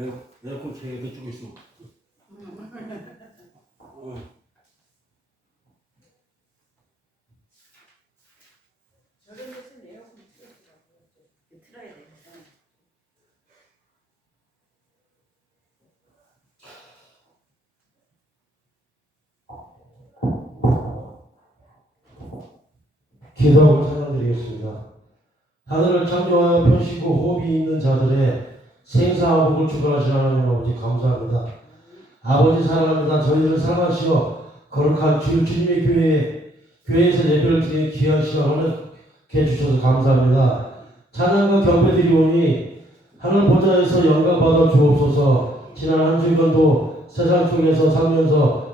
에어컨 켜게 그쪽에 있어. 저런 데서 에어컨 틀어야 돼. 기도하고 찬양드리겠습니다. 하늘을 창조하여 펴시고 호흡이 있는 자들의 생사와 복을 주관하시는 하나님 아버지 감사합니다. 아버지 사랑합니다. 저희들을 사랑하시어 거룩한 주님의 교회에서 예배를 드리는 귀한 시간을 해주셔서 감사합니다. 찬양과 경배 드리오니 하늘 보좌에서 영광 받아 주옵소서. 지난 한 주간도 세상 속에서 살면서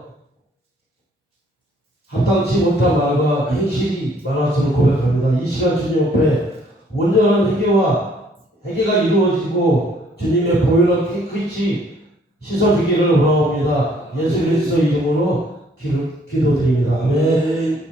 합당치 못한 말과 행실이 많았음을 고백합니다. 이 시간 주님 옆에 온전한 회개가 이루어지고 주님의 보혈로 깨끗이 씻어주기를 원하옵니다. 예수 그리스도 이름으로 기도드립니다. 아멘.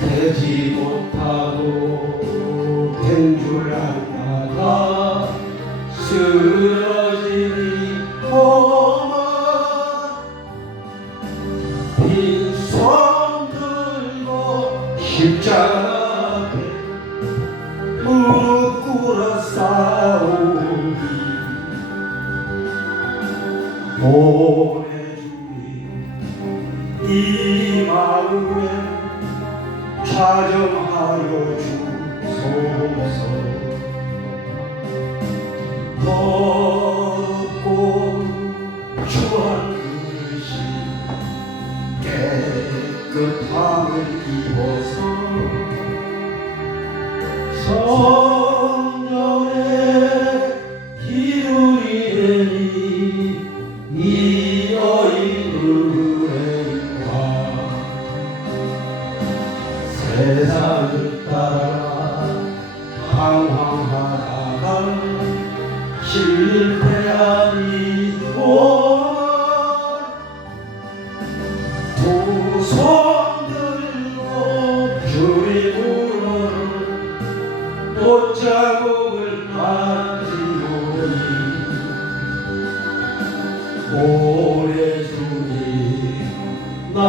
되지 못하고 된 줄 알다가 쓰러지니 오만 빈손 들고 십자가 앞에 무릎 꿇어 싸우니 오래 주님 이 마음에 자정하여 주소서. 높고 주한 그릇이 깨끗함을 입어서 성령의 기울이되니 이 여인 은혜와 세상을 따라 방황하다가 실패하니 두 손 들고 주님으로 옷자국을 만지오니 오래 주님 나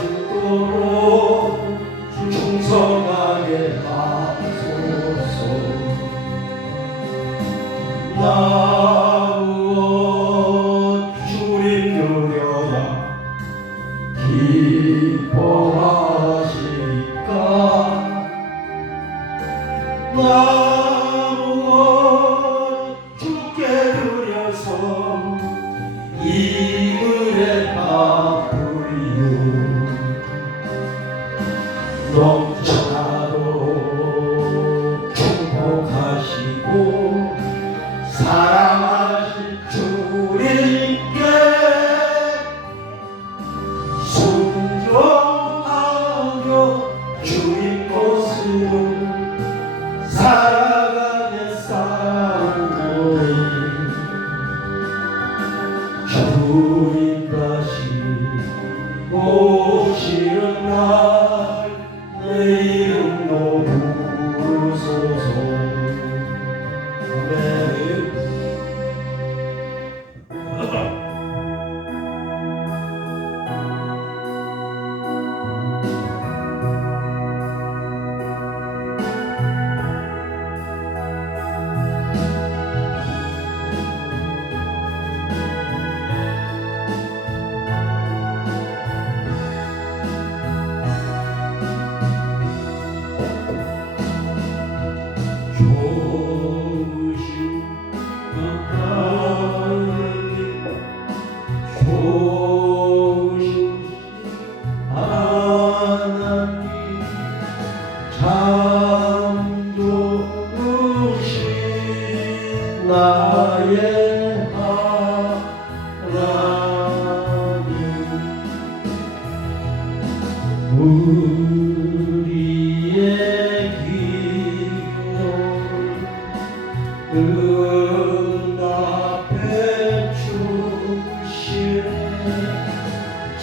죽도록 충성하게 하소서. 나 무엇 주님 누려라 기뻐하시니까 나 무엇 주께 드려서 이 은혜 갚으리요. 넘쳐나도록 축복하시고 사랑하실 주님께 순종하며 주님 모습을 살아가게 싸우노니 주님 다시 오시는 날 내 이름도 부르소서. 아멘. 나의 하나님 우리의 기도 응답해 주시네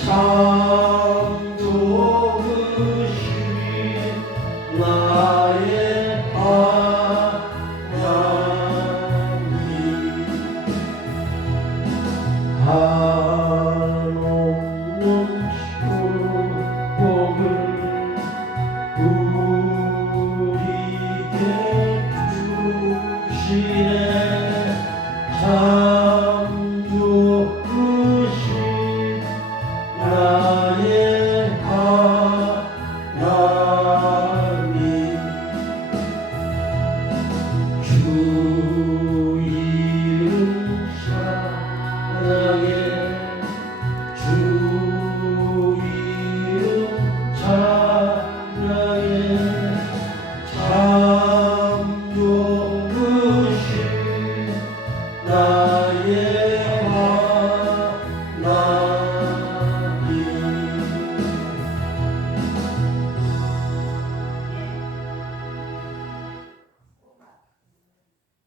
창조주신 나의 하나님 한없는 축복을 우리에게 주시네 창조주신 나의 하나님 주 이름 찬양해 주 이름 찬양해 창조주신 나의 하나님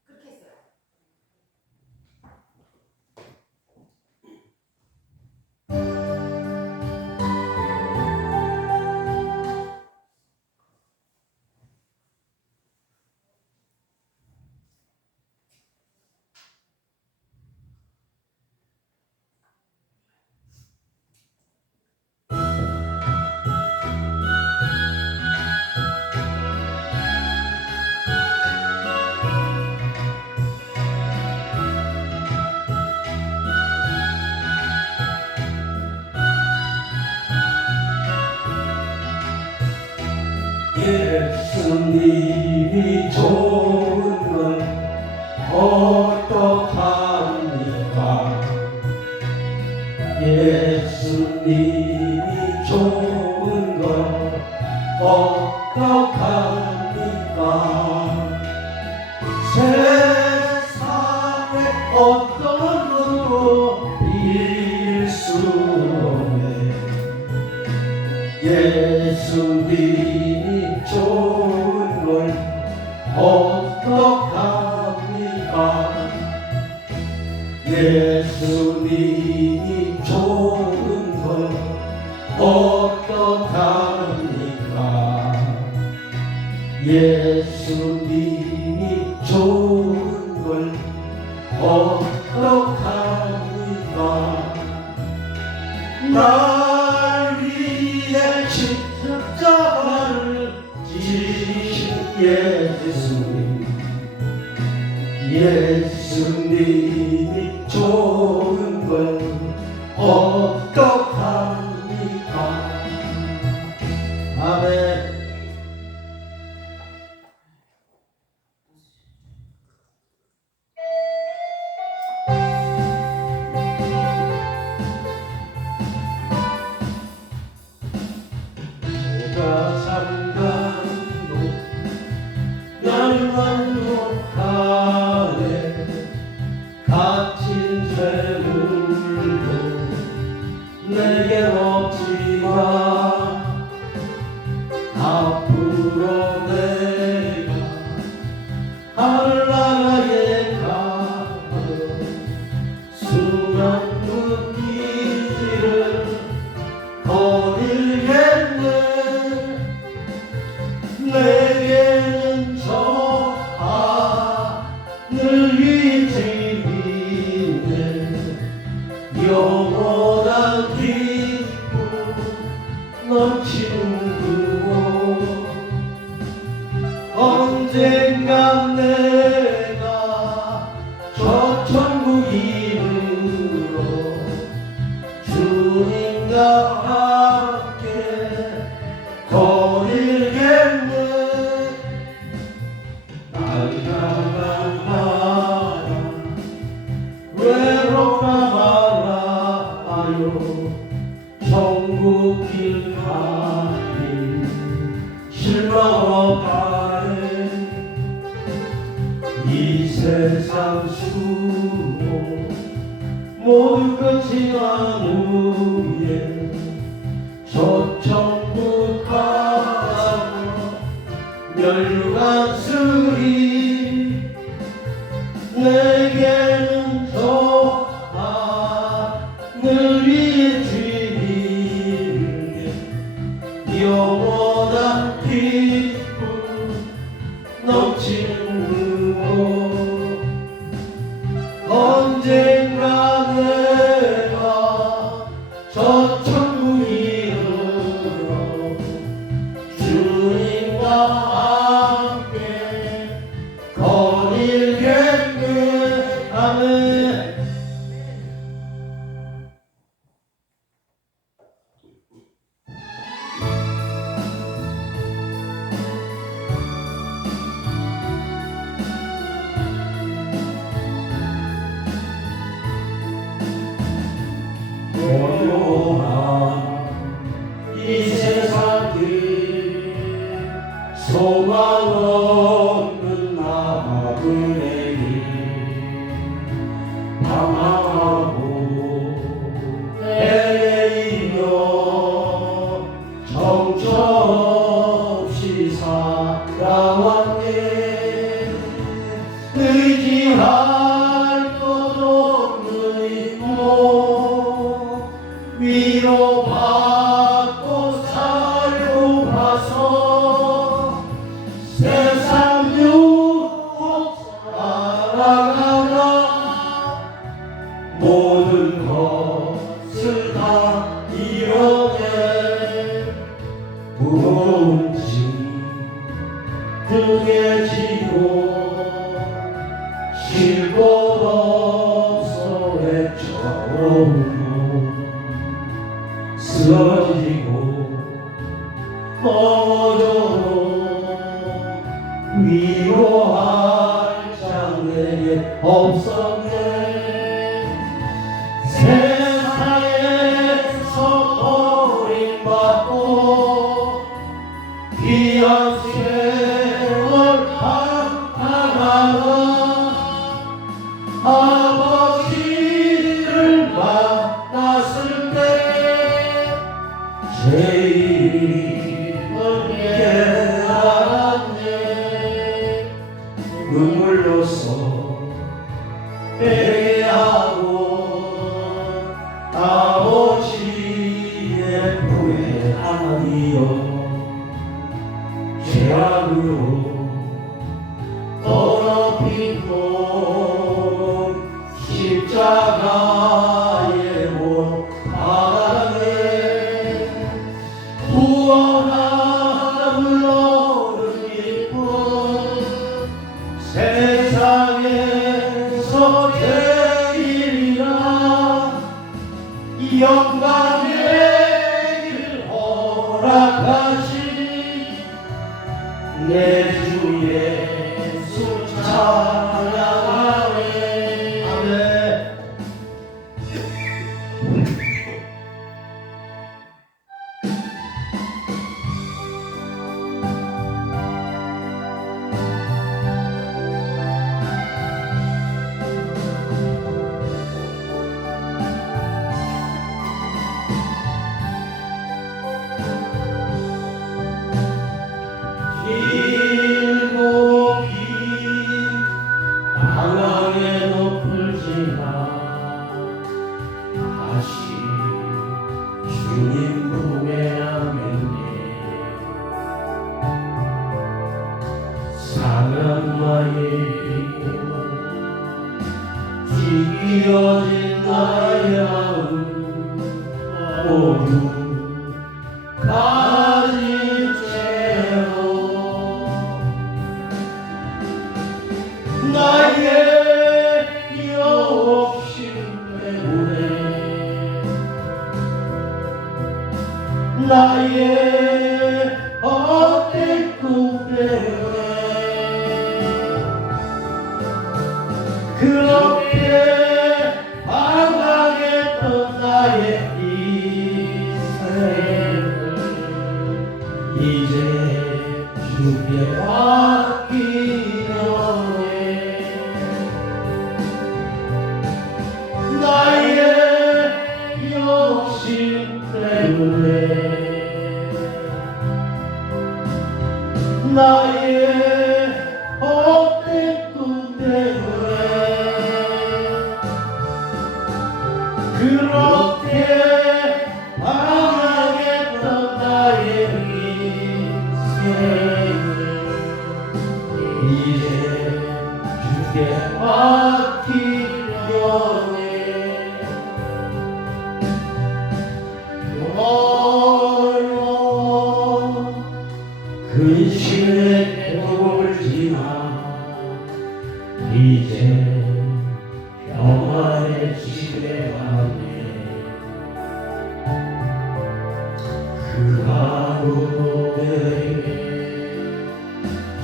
그렇게 했어요. 예수님이 좋은 건 어떡합니까 예수님이 좋은 건 어떡합니까 세상에 어떤 것도 빌 수 없네 예수님이 좋은 걸 어떡합니까 예수님이 좋은 걸 어떡합니까 예수님이 좋은 걸 어떡합니까 날 위해 십자가를 지신 예수님 예수님이 좋은 걸 어떡합니까 아멘 삼간도 열만족하네 갇힌 쇠물도 내게 없지만 앞으로 내가 하늘나라에 가면 수많은 길을 거닐겠네 내게는 저 하늘 위 집이네 영원한 기쁨 넘치는 그곳 언젠간 내가 저 천국 이르러 주님과 함께 거닐겠네 날 향한 바람 세상 수고 모두 끝이 난 후에 저천국 가서 멸류관 쓰리 내게는 저 하늘 위에 주님께 영원한 기쁨 넘치는 곳 언젠가 내가 저 천국 이르러 주님과 함께 거닐겠네. 아멘. 고요한 이 세상길 소망 없는 나그네 길 방황하고 헤매이며 정처없이 살아왔네. 의지할 것 없는 이모 위로받고 살고 봐서 세상 유혹 살아가라. 모든 것을 다 이뤄내 무거운 짐 등에 지고 쉴 곳 없어 외쳐오고 쓰러지고 넘어져도 위로할 자 내게 없었네. 세상에서 버림받고 귀한 세월 살아가다 아버지를 만났을 때 제 이름을 깨달았네. 눈물로써 회개하고 아버지의 품에 안기어 죄악으로 더럽힌 돈 십자가에 못 박았네. 구원함을 얻은 기쁨 세상에서 제일이라 영광의 길 허락하신 내 주 예수 찬양하네. 아멘. 길고 긴 방황의 높을 지나 다시 주님 품에 안겼네. 사랑과의 지겨진 나의 마음 모두 가진 채로 나의 욕심 때문에 나의 헛된 꿈 때문에 그렇게 방황했던 나의 인생을 이제 주께 맡기려네.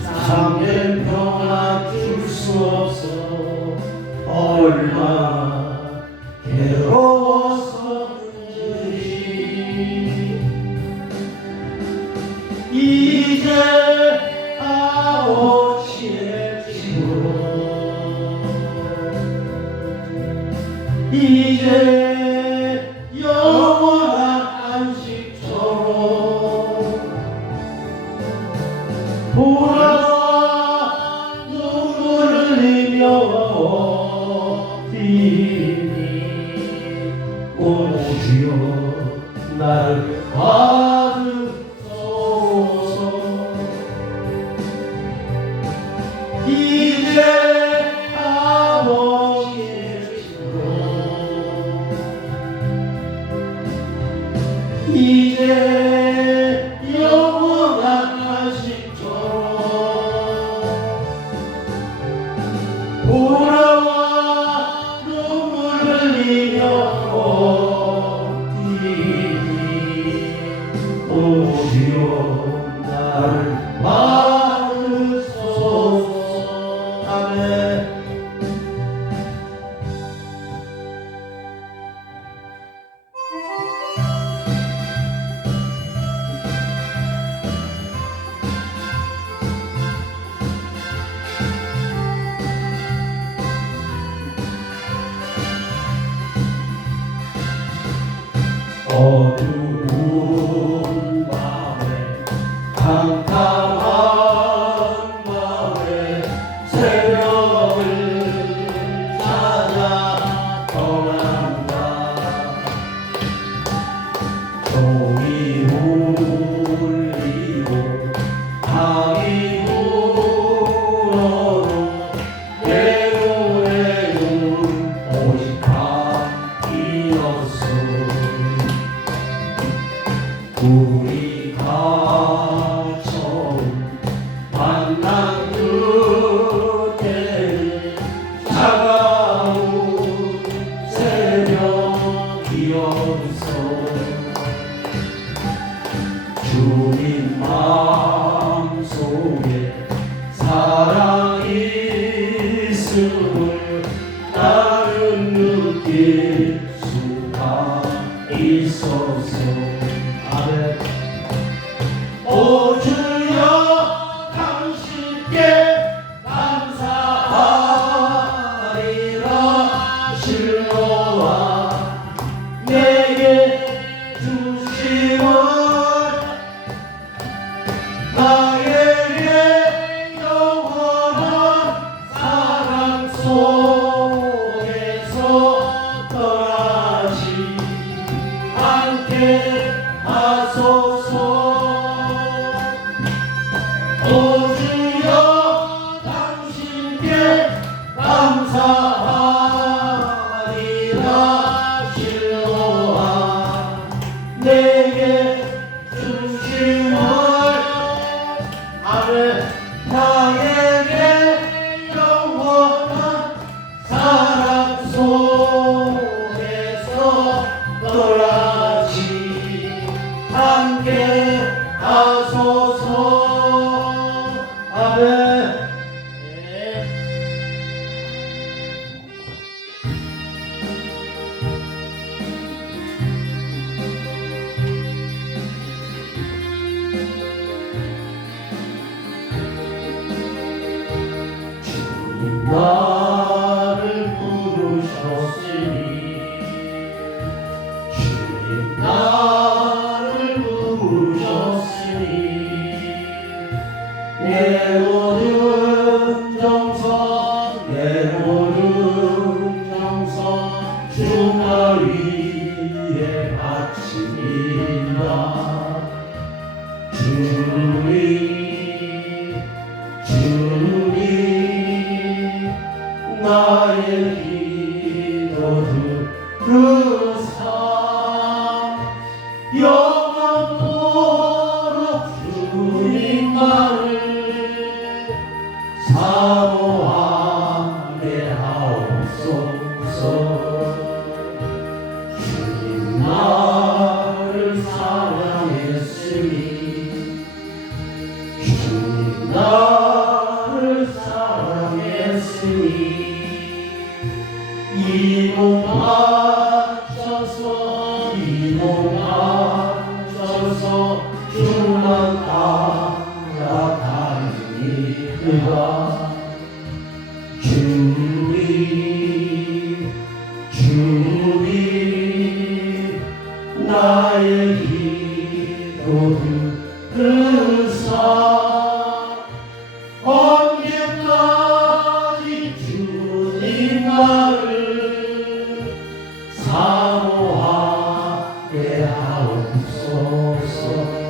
참된 평안 줄 수 없어 얼마나 괴로웠었는지 이제 아버지의 집으로 이제 영원한 안식처로 돌아와 눈물을 흘리며 뛰니 오 주여 나를 받으소서 이제 아버지의 집으로 이제 영원한 안식처로 돌아와 눈물을 흘리며 뛰니 오 주여 나를 받으소서 아멘. 어두운 밤에 캄캄한 밤에 새벽을 찾아 떠난다 종이 울리고 밤이 울어도 내 노래는 오직 밤이었어 우리가 처음 만난 그때는 차가운 새벽이었어 주님 마음속에 사랑이 있음을 나는 느낄 수가 있었어 아멘. 오 주여 당신께 감사하리라 실로와 내게 주심을 나에게 영원한 사랑 속에서 떠나지 않게 하소서 오 주여 당신께 감사하리라 실로와 내게 주심을 아멘 나에게 영원한 사랑 속에서 떠나지 않게 하소서 아멘. 주님 나를 부르셨으니 주님 나를 부르셨으니 내 모든 정성 내 모든 정성 주날 위에 바칩니다 주님 나의 기도 들으사 영원토록 주님만을 사모하게 하옵소서 주님 나를 사랑했으니 이몸 바쳐서 이몸 바쳐서 주만 따라다니리라 주님 나의 기도 들으사 언제까지 주님 말을 사모하게 하옵소서.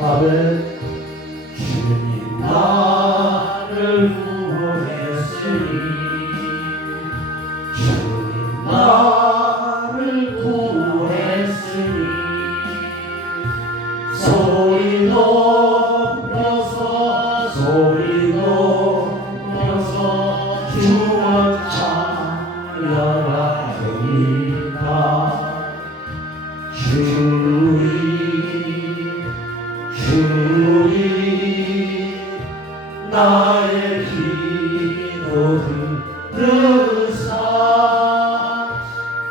아멘. 주님 나를 구원했으니 주님 나를 구했으니 소리 높여서 주만 찬양하리라 주님 나의 기도 들으사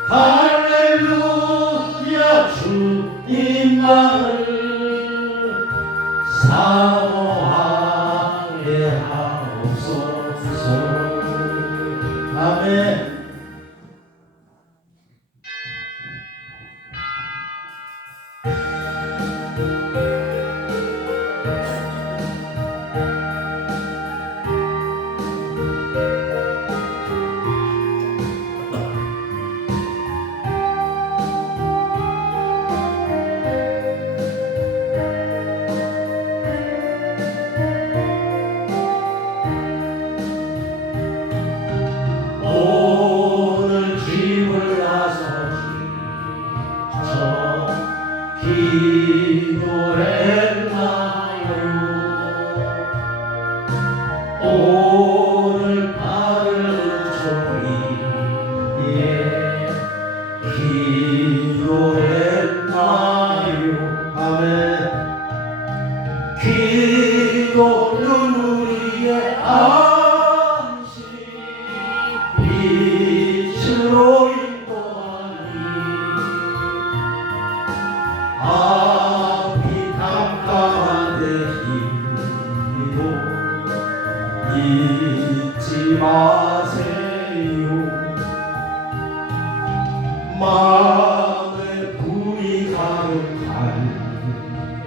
할렐루야 주님만을 사모하게 하옵소서. 아멘. 오늘 집을 나서서 기도했나요? 오늘 받은 종이에 기도했나요? 아멘. 기도는 우리의 빛으로 인도하니 앞이 깜깜한데 힘도 잊지 마세요. 마음에 불이 가득할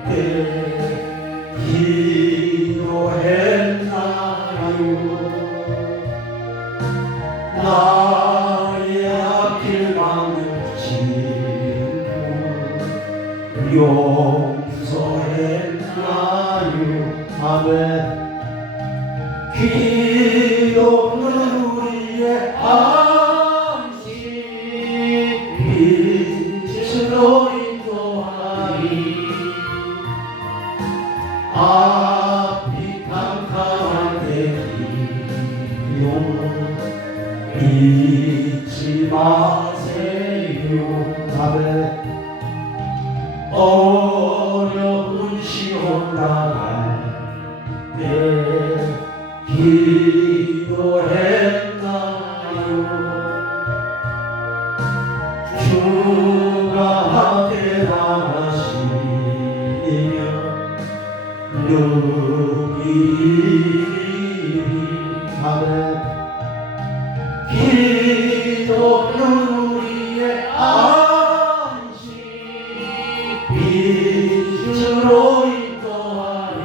때 기도했나요? 나의 앞길 막는 친구 용서했나요? 아멘. 기도는 우리의 안식 빛으로 인도하리 앞이 깜깜한데 잊지 마세요. 아멘. 어려운 시험 당할 때 기도했나요? 주가 함께 나가시며 능히 아멘. 기도는 우리의 안식 빛으로 인도하리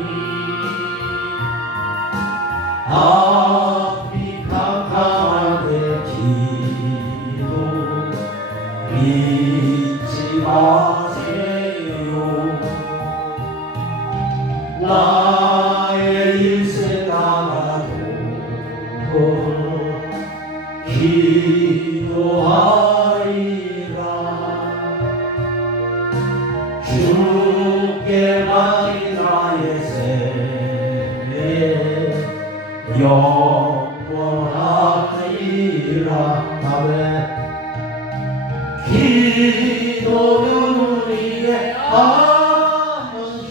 앞이 깜깜한데 기도 잊지 마세요. 나의 일생 나가도 기도하리라 주께만이 나의 생애 영원하리라. 아멘. 기도는 우리의 안식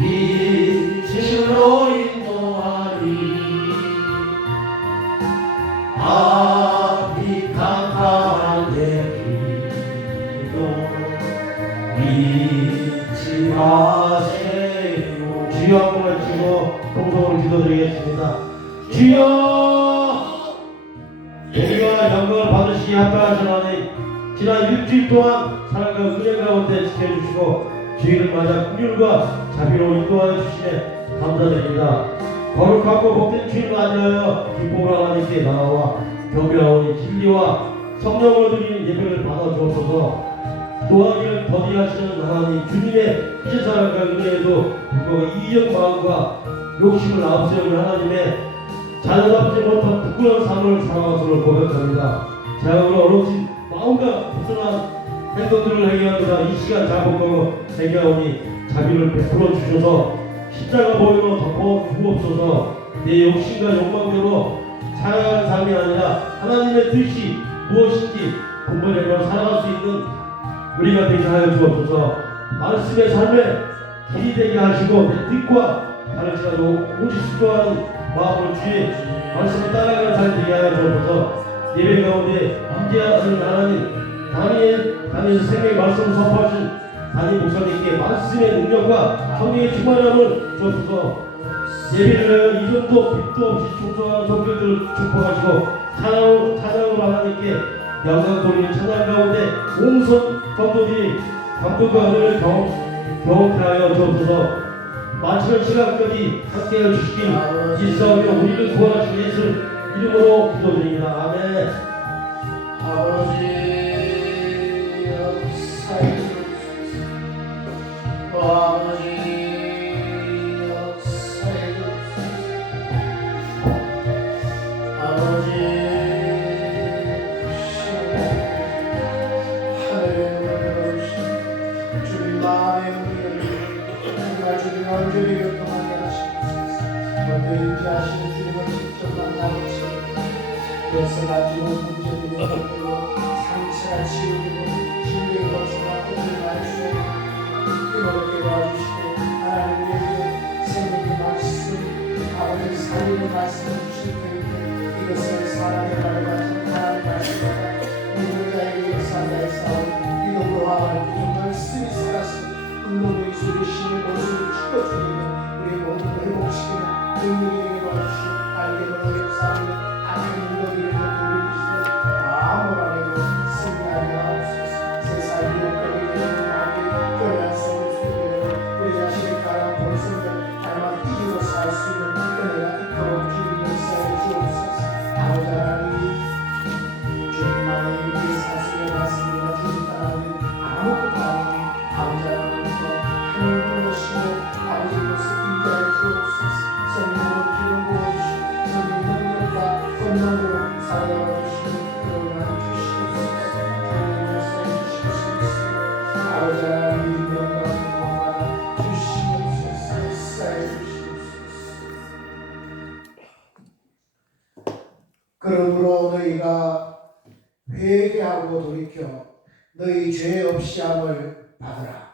빛으로 인도하리 앞이 깜깜 기도드리겠습니다. 주여 우리와 영광을 받으시기 합당하신 하나님, 지난 일주일 동안 사랑과 은혜 가운데 지켜주시고 주의를 맞아 긍휼과 자비로 인도하여 주시네 감사드립니다. 거룩하고 복된 주일 맞이하여 기쁨을 하나님께 나와 경배하오니 진리와 성령을 드리는 예배를 받아 주옵소서. 노하기를 더디하시는 하나님, 주님의 희사랑과 은혜에도 불구하고 이적 마음과 욕심을 앞세우는 하나님의 자녀답지 못한 부끄러운 삶을 살아가서를 고백합니다. 자유로 어려진 마음과 부순한 행동들을 해결합니다. 이 시간 자복하고 해결하오니 자비를 베풀어 주셔서 십자가 보혈로 덮어 주옵소서. 내 욕심과 욕망대로 살아가는 삶이 아니라 하나님의 뜻이 무엇인지 분별하며 살아갈 수 있는 우리가 되게 하여 주옵소서. 말씀의 삶에 길이 되게 하시고 내 뜻과 다를지라도 오직 수고하는 마음으로 주의 말씀을 따라가는 삶이 되게 하여 주옵소서. 예배 가운데 임재하시는 하나님, 단위에서 생명의 말씀을 선포하신 단위 목사님께 말씀의 능력과 성령의 충만함을 주옵소서. 예배를 하여 이전도 빛도 없이 충성하는 성도들을 축복하시고 찬양으로 하나님께 영광 돌리는 찬양 가운데 온선 성도들이 감동과 은혜를 경험케 하여 주옵소서. 마치는 시간까지 함께해 주시길 일사하며 우리를 구원하신 예수 이름으로 기도드립니다. 아멘. 아버지 역사에 아버지 역사에 아버지 하늘에 오신 주님 마음의 문을 정말 주님 언제를 요통하게 하시옵소서. 먼저 임재하시는 주님을 직접 만나보시고 그래서 가지고 문제들이 없고 상처가 치유되고 진리의 것과 꿈을 말씀에 뜨겁게 도와주시고 하나님 우리에게 생명의 말씀 아버지 살리는 말씀을 주실 때에 이것을 사랑의 말과 하나님 말씀과 믿는 자에게 역사하여 싸우고 믿음으로 하나님 정말 스미 살아서 운동의 소리 신의 모습을 축복드리며 우리의 몸을 회복시키는 능력이 되게 도와주시고 알게 되는 역사하며 악한 능력을 돌리시고 아무라고 승리하게 하옵소서. 세상 유혹하게 되는 마음이 교회한 속을 속에 우리 자신이 가난 본성을 닮아 이기고 살 수 있는 은혜가 있도록 주님 역사해 주옵소서. 아버지 하나님 주님만의 우리의 사실의 말씀과 주님 따라오는 아무것도 아닌 아버지 하나님께서 하늘 부르시고 아버지 모습 인자해 주옵소서. 성령으로 기름 부어주시고 성령 능력과 권능으로 살아가 주시고 그러나 주시옵소서. 주님 역사해 주시옵소서. 아버지 하나님 영광 공헌하라 주시옵소서. 역사해 주시옵소서. 그러므로 너희가 회개하고 돌이켜 너희 죄 없이 함을 받으라.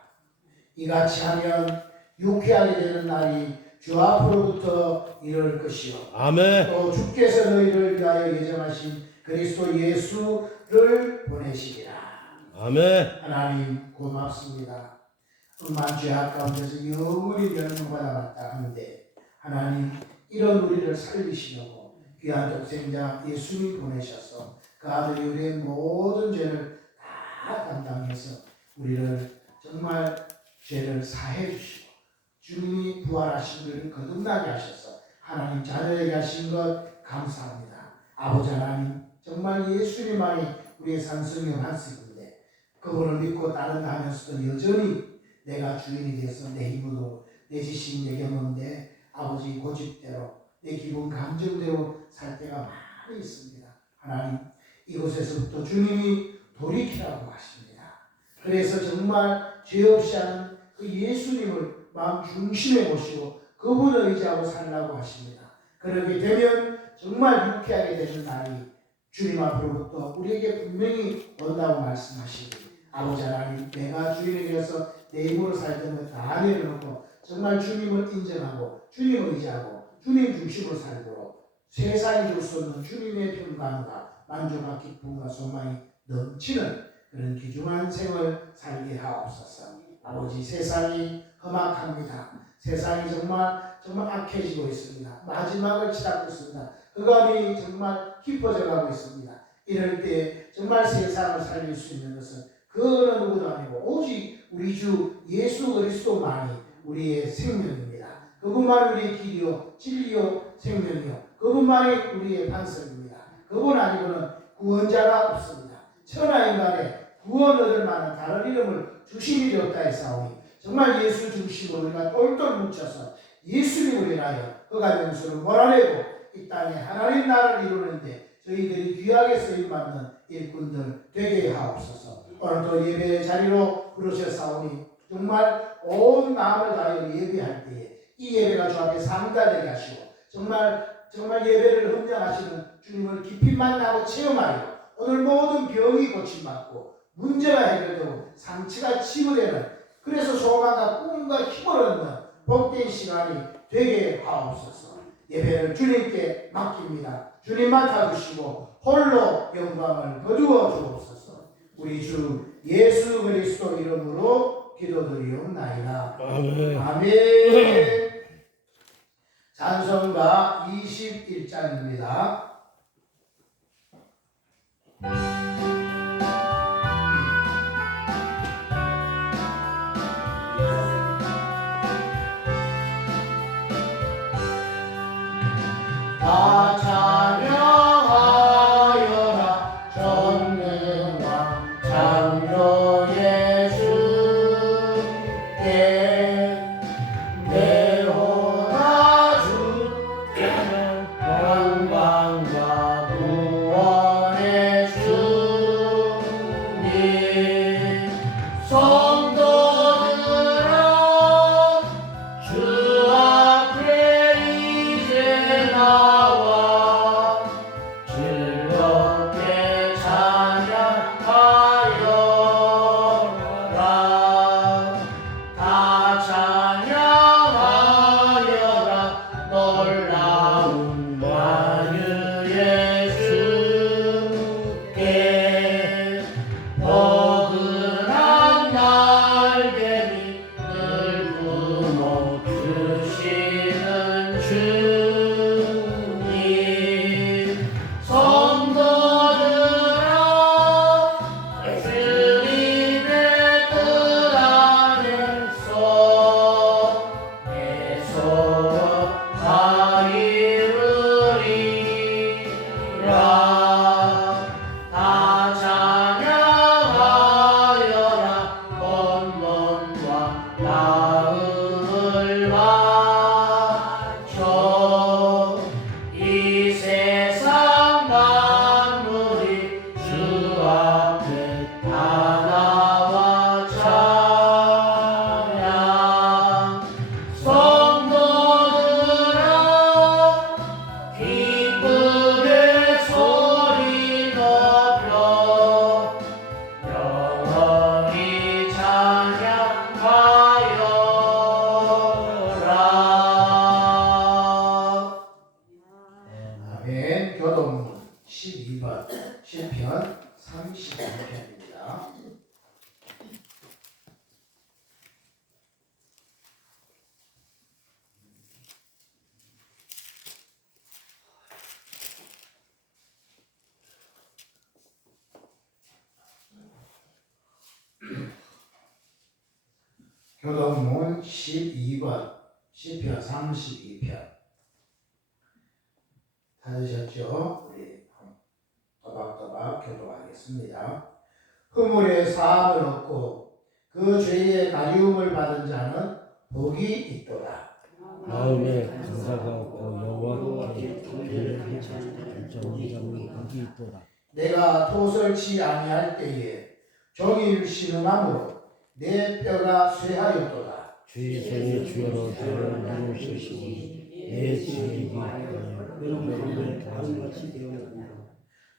이같이 하면 유쾌하게 되는 날이 주 앞으로부터 이를 것이요 아멘. 또 주께서 너희를 위하여 예정하신 그리스도 예수를 보내시리라. 아멘. 하나님 고맙습니다. 음한 죄악 가운데서 영원히 멸망받아 왔다 하는데 하나님 이런 우리를 살리시려고 귀한 독생자 예수님 보내셔서 그 아들이 우리의 모든 죄를 다 담당해서 우리를 정말 죄를 사해 주시고 주님이 부활하신 우리를 거듭나게 하셔서 하나님 자녀에게 하신 것 감사합니다. 아버지 하나님 정말 예수님만이 우리의 산성의 반석인데 그분을 믿고 따른다 하면서도 여전히 내가 주인이 돼서 내 힘으로 내 지식 내 경험 내 아버지 고집대로 내 기분 감정대로 살 때가 많이 있습니다. 하나님 이곳에서부터 주님이 돌이키라고 하십니다. 그래서 정말 죄 없이 하는 그 예수님을 마음 중심에 모시고 그분을 의지하고 살라고 하십니다. 그렇게 되면 정말 유쾌하게 되는 날이 주님 앞으로부터 우리에게 분명히 온다고 말씀하시니 아버지 하나님 내가 주님에 대해서 내 힘으로 살던 것 다 내려놓고 정말 주님을 인정하고 주님을 의지하고 주님 중심으로 살도록 세상이 줄 수 없는 주님의 평강과 만족과 기쁨과 소망이 넘치는 그런 귀중한 생을 살게 하옵소서. 아버지 세상이 험악합니다. 세상이 정말 정말 악해지고 있습니다. 마지막을 치닫고 있습니다. 흑암이 정말 깊어져 가고 있습니다. 이럴 때 정말 세상을 살릴 수 있는 것은 그 어느 누구도 아니고 오직 우리 주 예수 그리스도만이 우리의 생명입니다. 그분만이 우리의 길이요 진리요 생명이요 그분만이 우리의 반석입니다. 그분 아니고는 구원자가 없습니다. 천하인간의 구원 얻을 만한 다른 이름을 주심이 되었다 했사오니 정말 예수 중심으로 우리가 똘똘 뭉쳐서 예수님을 인하여 그가 명수를 몰아내고 이 땅에 하나님 나라를 이루는데 저희들이 귀하게 쓰임받는 일꾼들 되게 하옵소서. 오늘도 예배의 자리로 부르셨사오니 정말 온 마음을 다하여 예배할 때에 이 예배가 주 앞에 상달되게 하시고 정말 예배를 헌정하시는 주님을 깊이 만나고 체험하여 오늘 모든 병이 고침받고 문제가 해결되고 상처가 치유되는 그래서 소망과 꿈과 힘을 얻는 복된 시간이 되게 하옵소서. 예배를 주님께 맡깁니다. 주님 맡아주시고 홀로 영광을 거두어 주옵소서. 우리 주 예수 그리스도 이름으로 기도드리옵나이다. 아멘. 찬송가 21장입니다. 다 찬양하여라 전능한 창조 예수께 내 혼아 주께는 영광과 구원의 주님 성도들아 주 앞에 이제 나와 즐겁게 찬양하여라 다 찬양하여라 놀라운 만유의 주께 포근한 날개니 늘 구원 주시는 주님 성도들아 주님의 뜻 안에서 애소와 이루리라 다 찬양하여라 번번과 마음을 맞춰 이 세상 만물이 주 앞에 다 나와 찬양 성도들아 기쁨의 소리 높여 영원히 찬양하여라. 아멘. 교동문 12번 시편 32편입니다. 교동문 12번 시편 32편 찾으셨죠? 우리 또박또박 교도하겠습니다. 허물의 사함을 얻고 그 죄의 가리움을 받은 자는 복이 있도다. 마음에 감사가 없고 여호와께 기도를 결정하는 자는 복이 있도다. 내가 토설치 아니할 때에 종일 신음함으로 내 뼈가 쇠하였도다. 주의 손이 주여로 저를 이루시시니 내 지식이 여러분을 다음같이 되었습니다.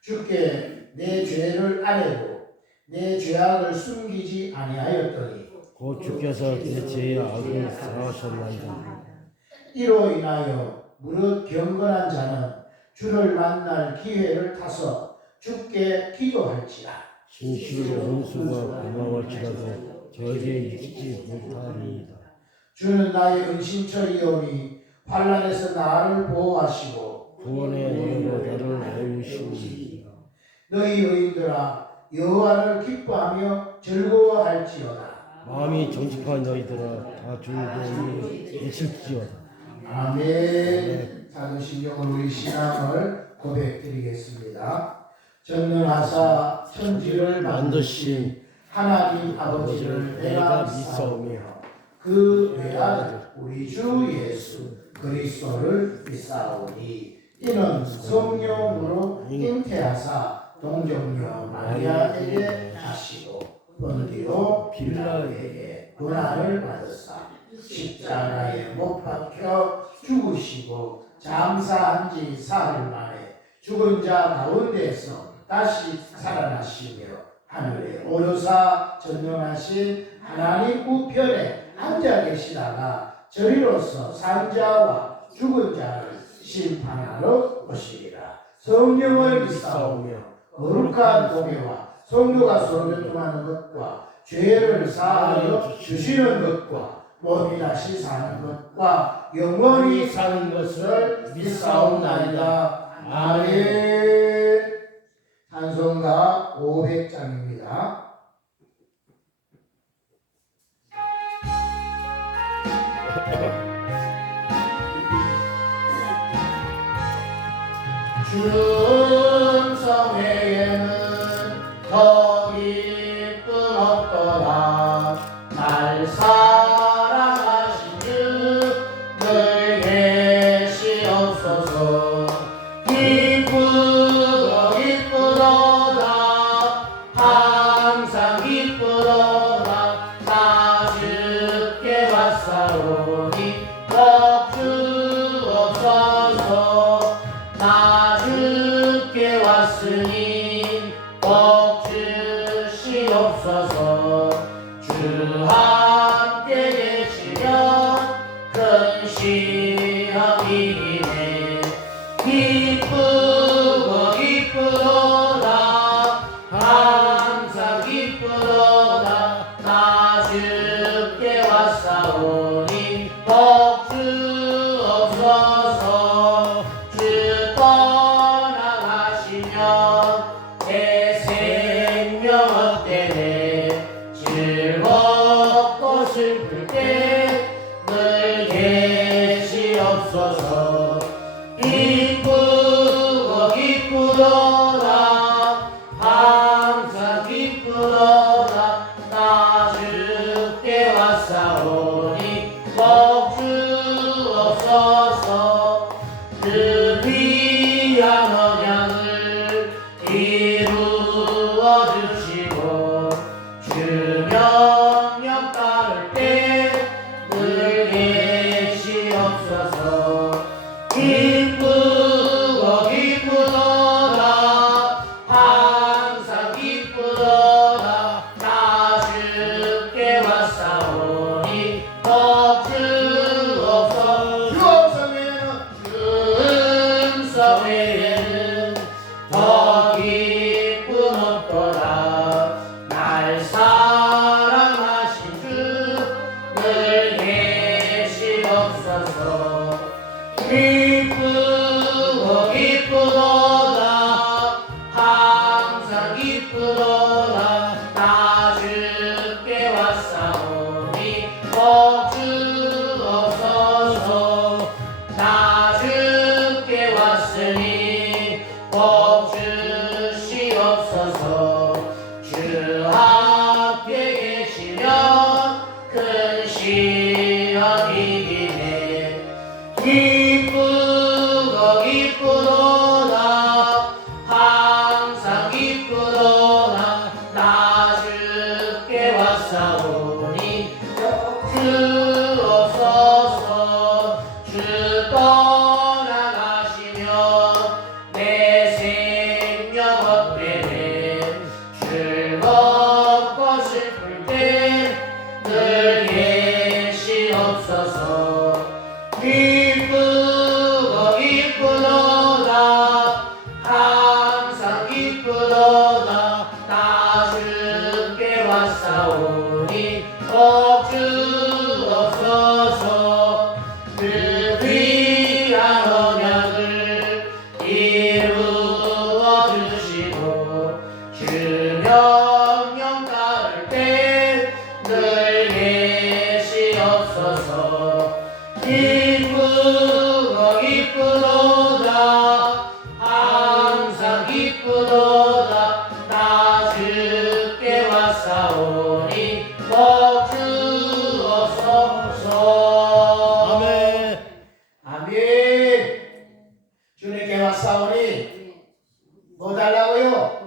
주께 내 죄를 아뢰고 내 죄악을 숨기지 아니하였더니 곧 주께서 내 죄의 악을 사하셨나이다. 이로 인하여 무릇 경건한 자는 주를 만날 기회를 타서 주께 기도할지라. 진실로 원수가 고마울지라도 저에게 잊지 못하리이다. 주는 나의 은신처이오니 환난에서 나를 보호하시고 구원의 눈으로 나를 배우시니 너희 의인들아 여호와를 기뻐하며 즐거워할지어다. 마음이 정직한 너희들아 다 즐거이 외칠지어다. 아멘. 사도신경으로 우리 신앙을 고백드리겠습니다. 전능하사 천지를 만드신 하나님 아버지를 내가 믿사오며 그 외아들 우리 주 예수 그리스도를 믿사오니 이는 성령으로 잉태하사 동정녀 마리아에게 나시고 본디오 빌라에게 고난을 받으사 십자가에 못 박혀 죽으시고 장사한 지 사흘 만에 죽은 자 가운데서 다시 살아나시며 하늘에 오르사 전능하신 하나님 우편에 앉아 계시다가 저리로서 산자와 죽은 자를 심판하러 오시리라. 성령을 믿사오며 거룩한 도배와 성도가 서로 교통하는 것과 죄를 사하여 주시는 것과 몸이 다시 사는 것과 영원히 사는 것을 믿사옵나이다. 아멘. 찬송가 500장입니다. 충성회에는 더 기쁨 없도다. 날 사랑하신 주 늘 계시옵소서. 기쁘고 기쁘도다. 항상 기쁘도다. 나 주께 왔사오니 복 주옵소서. 나 주께 왔으니 복 주시옵소서. 주 함께 계시면 근심이네. 기쁘고 기쁘도다. 항상 기쁘도다. 나 주께 왔사오니 복 주옵소서. 주 떠나가시면 내 생명 헛되네. 즐겁고 슬플 때 늘 계시옵소서. 기쁘고 기쁘도다. 항상 기쁘도다. 나 주께 왔사오니 복 주옵소서. 그 귀한 언약을 이루어 주시고 주 명령 따를 때 늘 계시옵소서. 기쁘고 기쁘도다. 항상 기쁘도다. 나 주께 왔사오니 복 주옵소서. 주 음성에는 더 기쁨 없도다. 날 사랑하신 주 늘 계시옵소서. 기쁘고 기쁘도다. 항상 기쁘도다. 나 주께 왔사오니 복 주옵소서. 나 주께 왔으니 복 주시옵소서. 주 함께 계시면 근심이네. 기쁘고 기쁘도다. 항상 기쁘도다. 나 주께 왔사오니 복 주옵소서. 주 떠나가시면 내 생명 헛되네. 즐거워 주 명령 따를 때 늘 계시옵소서. 기쁘고 기쁘도다 항상 기쁘도다 나 주께 왔사오니 복 주옵소서. 아멘. 아멘. 주님께 왔사오니 뭐 달라고요?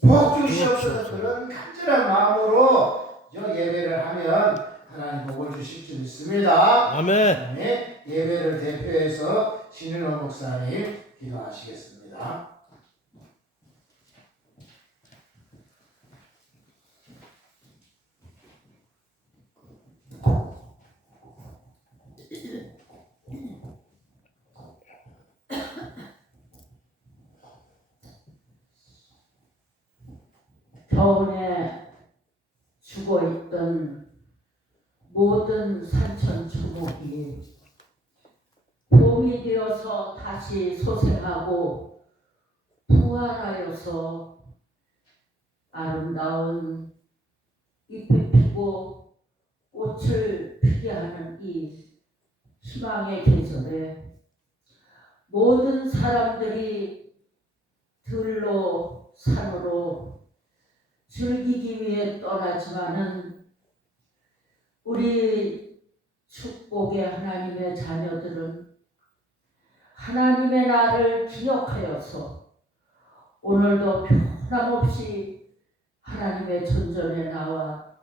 복 주시옵소서. 그런 간절한 마음으로 예배를 하면 하나님 복을 주실 줄 믿습니다. 아멘. 네, 예배를 대표해서 신윤호 목사님 기도하시겠습니다. 겨울에 죽어있던 모든 산천초목이 봄이 되어서 다시 소생하고 부활하여서 아름다운 잎이 피고 꽃을 피게 하는 이 희망의 계절에 모든 사람들이 들로 산으로 즐기기 위해 떠나지만은 우리 축복의 하나님의 자녀들은 하나님의 나를 기억하여서 오늘도 변함없이 하나님의 전전에 나와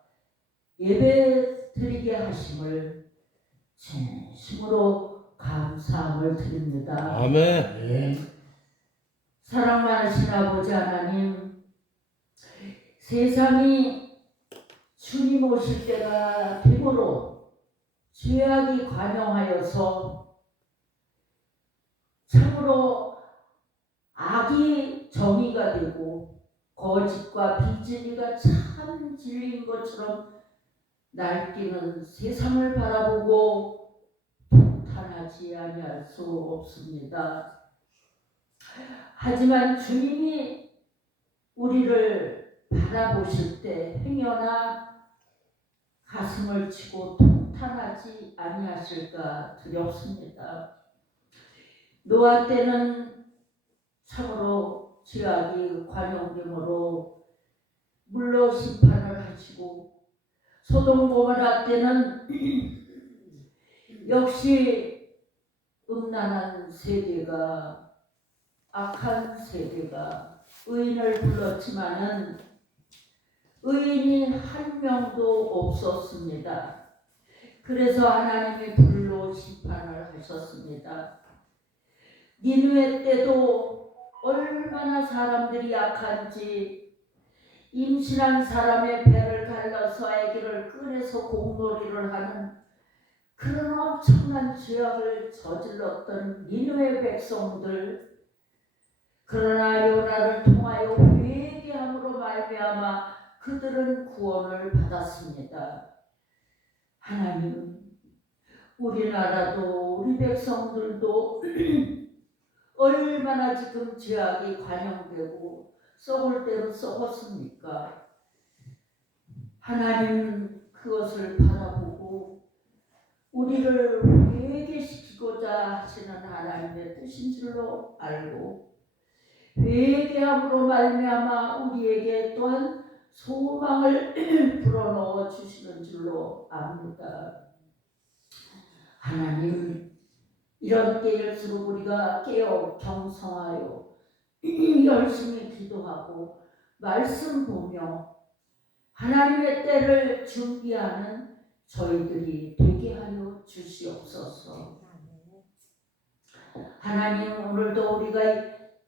예배 드리게 하심을 진심으로 감사함을 드립니다. 아멘. 네. 사랑 많으신 아버지 하나님, 세상이 주님 오실 때가 되므로 죄악이 관영하여서 참으로 악이 정의가 되고 거짓과 비진리가 참 진리인 것처럼 날뛰는 세상을 바라보고 통탄하지 아니할 수 없습니다. 하지만 주님이 우리를 바라보실 때 행여나 가슴을 치고 통탄하지 아니하실까 두렵습니다. 노아 때는 참으로 죄악이 관영됨으로 물로 심판을 하시고 소돔 고모라 때는 역시 음란한 세계가 악한 세계가 의인을 불렀지만은 의인이 한 명도 없었습니다. 그래서 하나님이 불로 심판을 하셨습니다. 니느웨 때도 얼마나 사람들이 약한지 임신한 사람의 배를 갈라서 아기를 꺼내서 공놀이를 하는 그런 엄청난 죄악을 저질렀던 니느웨 백성들, 그러나 요나를 통하여 회개함으로 말미암아 그들은 구원을 받았습니다. 하나님, 우리나라도 우리 백성들도 얼마나 지금 죄악이 관영되고 썩을 대로 썩었습니까? 하나님, 그것을 바라보고 우리를 회개시키고자 하시는 하나님의 뜻인 줄로 알고 회개함으로 말미암아 우리에게 또한 소망을 불어넣어 주시는 줄로 압니다. 하나님, 이런 때일수록 우리가 깨어 경성하여 열심히 기도하고 말씀 보며 하나님의 때를 준비하는 저희들이 되게 하여 주시옵소서. 하나님, 오늘도 우리가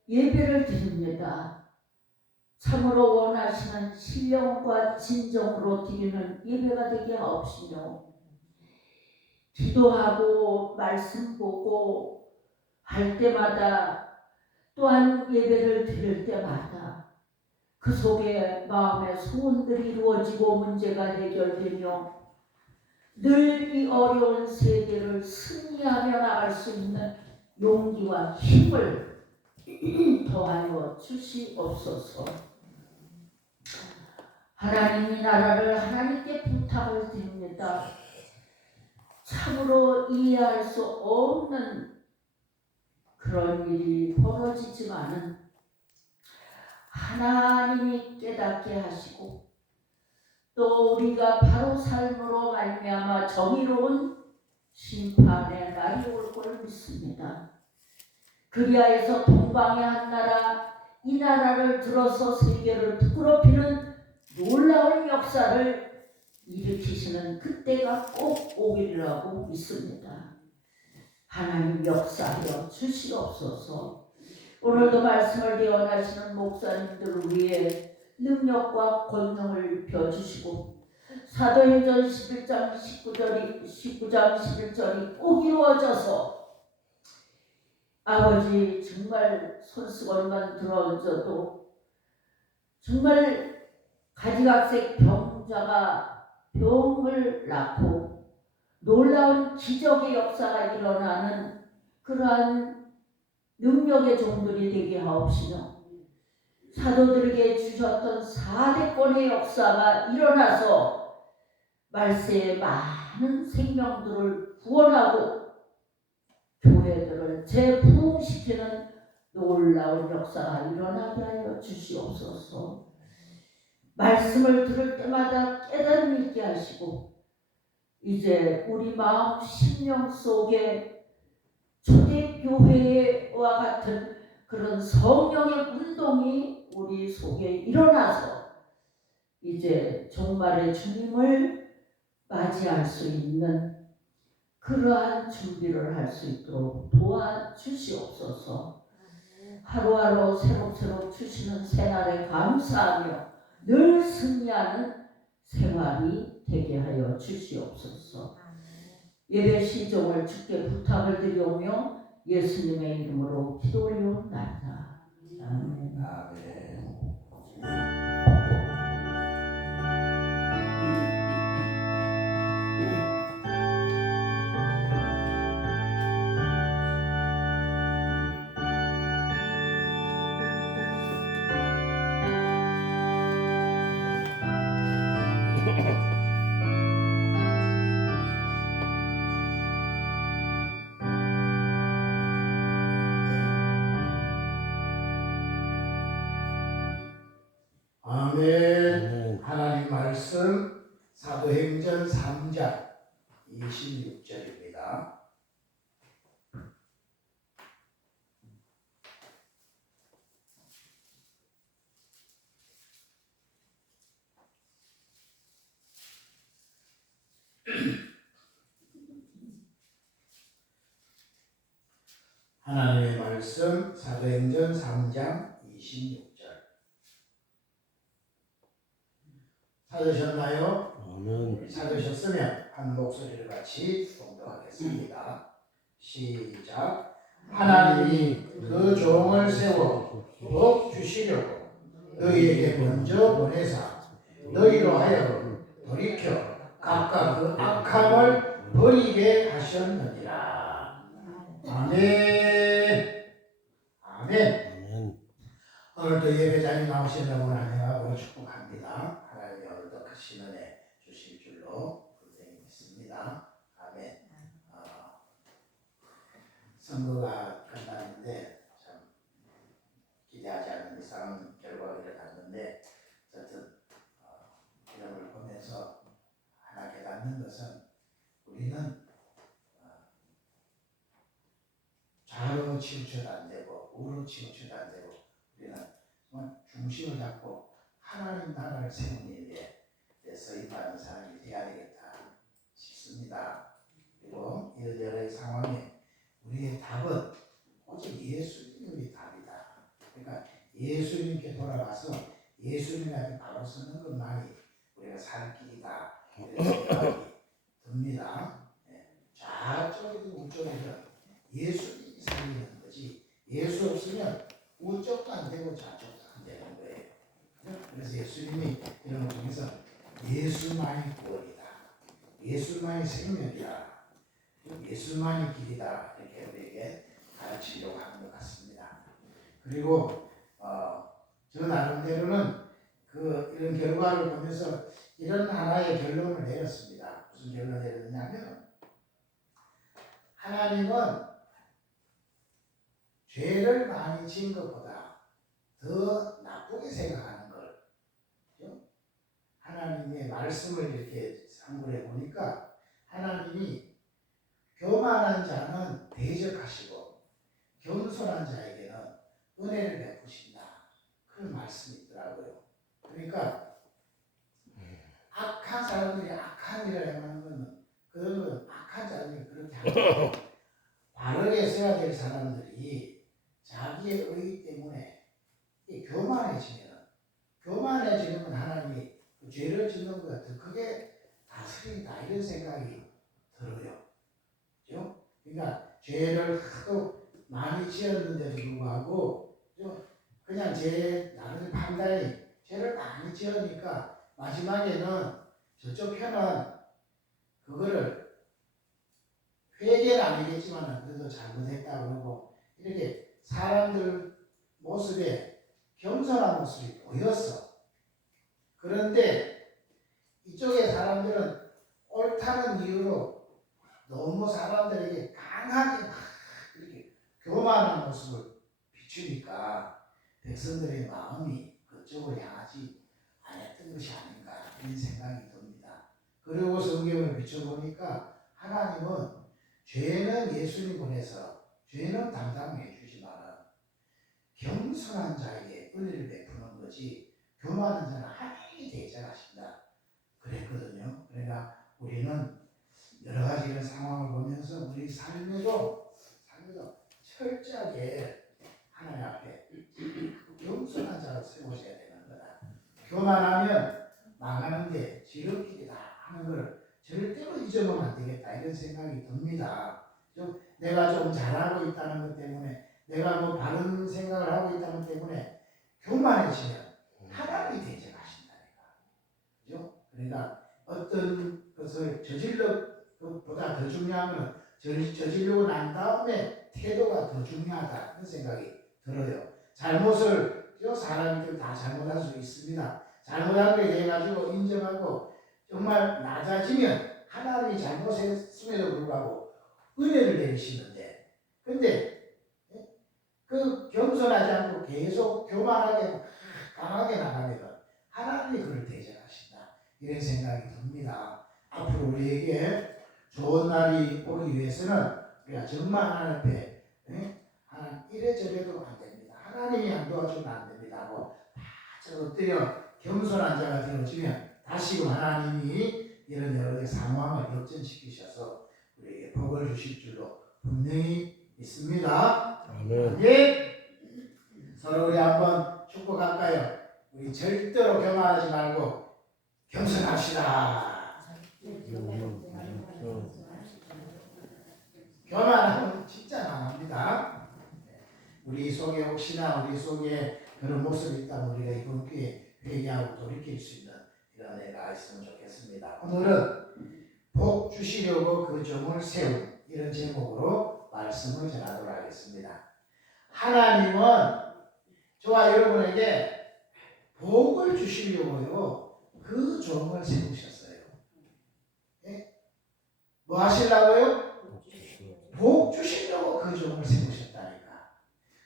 예배를 드립니다. 참으로 원하시는 신령과 진정으로 드리는 예배가 되게 하옵시며 기도하고 말씀 보고 할 때마다 또한 예배를 드릴 때마다 그 속에 마음의 소원들이 이루어지고 문제가 해결되며 늘 이 어려운 세계를 승리하며 나갈 수 있는 용기와 힘을 더하여 주시옵소서. 하나님이 나라를 하나님께 부탁을 드립니다. 참으로 이해할 수 없는 그런 일이 벌어지지만은 하나님이 깨닫게 하시고 또 우리가 바로 삶으로 말미암아 정의로운 심판의 날이 올 걸 믿습니다. 그리하여서 동방의 한 나라, 이 나라를 들어서 세계를 부끄럽히는 놀라운 역사를 일으키시는 그때가 꼭 오기라고 믿습니다. 하나님 역사하여 주시옵소서. 오늘도 말씀을 예언하시는 목사님들을 위해 능력과 권능을 펴주시고 사도행전 11장 11절이 꼭 이루어져서 아버지 정말 손수건만 들어얹어도 정말 가지각색 병자가 병을 낳고 놀라운 기적의 역사가 일어나는 그러한 능력의 종들이 되게 하옵시며 사도들에게 주셨던 4대권의 역사가 일어나서 말세에 많은 생명들을 구원하고 교회들을 재부흥시키는 놀라운 역사가 일어나게 하여 주시옵소서. 말씀을 들을 때마다 깨달음 있게 하시고 이제 우리 마음 심령 속에 초대교회와 같은 그런 성령의 운동이 우리 속에 일어나서 이제 종말의 주님을 맞이할 수 있는 그러한 준비를 할 수 있도록 도와주시옵소서. 하루하루 새록새록 주시는 새날에 감사하며 늘 승리하는 생활이 되게 하여 주시옵소서. 예배 시종을 주께 부탁을 드리오며 예수님의 이름으로 기도 올리옵나이다. 아멘. 아멘. 하나님 말씀 사도행전 3장 26절입니다. 하나님의 말씀 사도행전 3장 26절 찾으셨나요? 아멘. 찾으셨으면 한 목소리를 같이 봉독하겠습니다. 시작. 하나님이 그 종을 세워 복 주시려고 너희에게 먼저 보내사 너희로 하여금 돌이켜 각각 그 악함을 버리게 하셨느니라. 아멘. 아멘. 아멘. 오늘도 예배자님 나오신다고 환영하고 축복합니다. 하나님이 오늘도 크신 은혜 주실 줄로 분명히 믿습니다. 아멘. 선거가 끝났는데 참 기대하지 않는 이상한 결과가 일어났는데 어쨌든 이런 걸 보면서 하나 깨닫는 것은 우리는 좌로 치우쳐도 안 되고 우로 치우쳐도 안 되고 우리는 정말 중심을 잡고 하나님 나라를 세우는 일에 서임하는 사람이 되어야 되겠다 싶습니다. 그리고 이러저러의 상황에 우리의 답은 오직 예수님이 답이다. 그러니까 예수님께 돌아가서 예수님 앞에 바로 서는 것만이 우리가 살 길이다. 이런 생각이 듭니다. 좌쪽이든 우쪽이든 예수님이 살리는 거지 예수 없으면 우쪽도 안 되고 좌쪽도 안 되는 거예요. 그래서 예수님이 이런 것 중에서 예수만이 구원이다. 예수만이 생명이다. 예수만이 길이다. 이렇게 우리에게 가르치려고 하는 것 같습니다. 그리고 저 나름대로는 그 그런 결과를 보면서 이런 하나의 결론을 내렸습니다. 무슨 결론을 내렸냐면 하나님은 죄를 많이 지은 것보다 더 나쁘게 생각하는 걸, 그죠? 하나님의 말씀을 이렇게 참고해 보니까 하나님이 교만한 자는 대적하시고 겸손한 자에게는 은혜를 베푸신다. 그런 말씀이 있더라고요. 그러니까 악한 사람들이 악한 일을 행하는 것은 그런 건 악한 자들이 그렇게 하고 바르게 써야 될 사람들이 자기의 의 때문에 교만해지는 건 하나님이 그 죄를 짓는 것보다 더 크게 다스린다 이런 생각이 들어요. 그죠? 그러니까 죄를 하도 많이 지었는데도 불구하고 그냥 나를 판단이 죄를 많이 지으니까 마지막에는 저쪽 편은 그거를 회개는 아니겠지만 그래도 잘못했다 그러고 이렇게 사람들 모습에 겸손한 모습이 보였어. 그런데 이쪽의 사람들은 옳다는 이유로 너무 사람들에게 강하게 막 이렇게 교만한 모습을 비추니까 백성들의 마음이 그쪽을 향하지 않았던 것이 아닌가 이런 생각이 듭니다. 그리고 성경을 비춰보니까 하나님은 죄는 예수님 보내서 죄는 담당해 주지만 겸손한 자에게 은혜를 베푸는 거지 교만한 자는 하나님이 대적하신다 그랬거든요. 그러니까 우리는 여러 가지 이런 상황을 보면서 우리 삶에도 철저하게 하나님 앞에 겸손한 자로 세워져야 되는 거다. 교만하면 망하는데 지름길이다 하는 걸 절대로 잊으면 안 되겠다 이런 생각이 듭니다. 내가 좀 잘하고 있다는 것 때문에 내가 뭐 바른 생각을 하고 있다는 것 때문에 교만해지면 하나님이 대적하신다니까. 그죠? 그러니까 어떤 것을 저질러보다 더 중요한 것은 저지르고 난 다음에 태도가 더 중요하다 그런 생각이 들어요. 잘못을 사람이 다 잘못할 수 있습니다. 잘못한 거에 대해 가지고 인정하고 정말 낮아지면 하나님이 잘못했음에도 불구하고 은혜를 내리시는데 근데 그 겸손하지 않고 계속 교만하게 강하게 나가면 하나님이 그를 대적하신다 이런 생각이 듭니다. 앞으로 우리에게 좋은 날이 오기 위해서는 우리가 정말 하나님 앞에 하나님 이래저래도 안 됩니다. 하나님이 안 도와주면 안 됩니다 하고 다 엎드려 겸손한 자가 되어지면 다시금 하나님이 이런 여러 가지 상황을 역전시키셔서 우리에게 복을 주실 줄로 분명히 믿습니다. 아멘. 예. 서로 우리 한번 축복할까요? 우리 절대로 교만하지 말고 겸손합시다. 교만하면 진짜 망합니다. 우리 속에 혹시나 우리 속에 그런 모습이 있다면 우리가 이번 기회에 회개하고 돌이킬 수 있는 이런 애가 있으면 좋겠습니다. 오늘은 복 주시려고 그 종을 세운 이런 제목으로 말씀을 전하도록 하겠습니다. 하나님은 저와 여러분에게 복을 주시려고요 그 종을 세우셨어요. 예? 뭐 하시려고요? 복 주시려고 그 종을 세우셨다니까.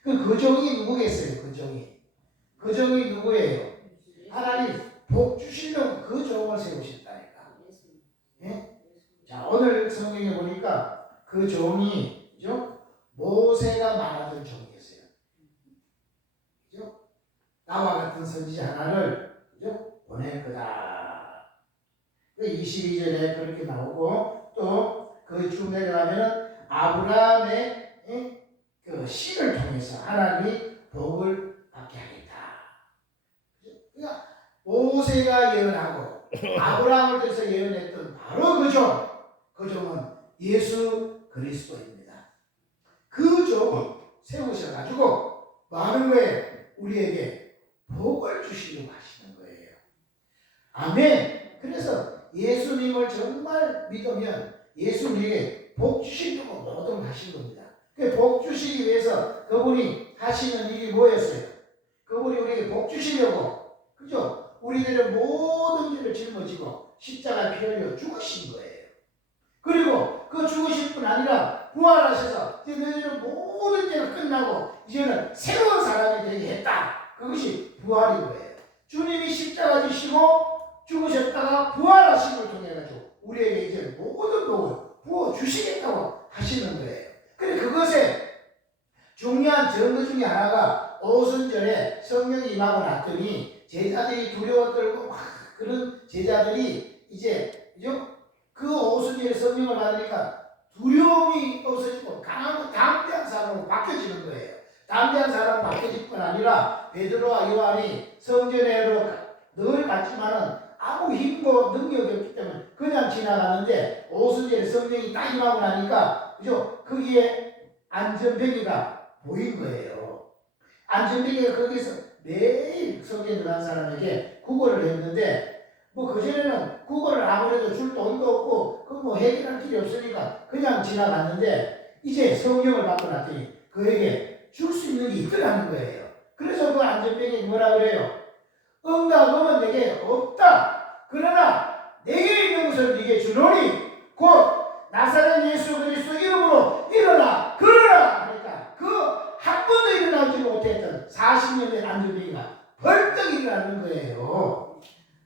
그 종이 누구겠어요? 그 종이 누구예요? 하나님 복 주시려고 그 종을 세우셨다니까. 예? 자, 오늘 성경에 보니까 그 종이 모세가 말하던 종이었어요. 그죠? 나와 같은 선지자 하나를 보낼 거다. 그 22절에 그렇게 나오고 또 그 쭉 내려가면은 아브라함의 그 씨를 통해서 하나님이 복을 받게 하겠다. 그러니까 모세가 예언하고 아브라함을 통해서 예언했던 바로 그 종은 예수 그리스도입니다. 그 종을 세우셔가지고 뭐 하는 거예요? 우리에게 복을 주시려고 하시는 거예요. 아멘. 그래서 예수님을 정말 믿으면 예수님에게 복 주시려고 모든 걸 하신 겁니다. 그 복 주시기 위해서 그분이 하시는 일이 뭐였어요? 그분이 우리에게 복 주시려고, 그죠? 우리들의 모든 죄를 짊어지고 십자가에 피 흘려 죽으신 거예요. 그리고 그 죽으실 뿐 아니라 부활하셔서 이제 너희들의 모든 죄가 끝나고 이제는 새로운 사람이 되게 했다. 그것이 부활인 거예요. 주님이 십자가 지시고 죽으셨다가 부활하심을 통해 가지고 우리에게 이제 모든 복을 부어 주시겠다고 하시는 거예요. 그래 그것에 중요한 증거 중에 하나가 오순절에 성령이 임하고 났더니 제자들이 두려워 떨고 막 그런 제자들이 이제 그 오순절에 성령을 받으니까 두려움이 없어지고 강하고 담대한 사람으로 바뀌어지는 거예요. 담대한 사람으로 바뀌어질 뿐 아니라 베드로와 요한이 성전에로 늘 갔지만은 아무 힘도 능력이 없기 때문에 그냥 지나가는데 오순절에 성령이 딱 임하고 나니까 그죠? 거기에 안전뱅이가 보인 거예요. 안전뱅이가 거기서 매일 성전에 들어간 사람에게 구걸을 했는데 뭐 그전에는 구걸을 아무래도 줄 돈도 없고 그 뭐 해결할 길이 없으니까 그냥 지나갔는데 이제 성령을 받고 났더니 그에게 줄 수 있는 게 있더라는 거예요. 그래서 그 안전뱅이 뭐라 그래요? 응답은 내게 없다. 그러나 내게 있는 것을 네게 주노니 곧 나사렛 예수 그리스도 이름으로 일어나 걸어라 하니까 그 한 번도 일어나지 못했던 40년 된 안전뱅이가 벌떡 일어나는 거예요.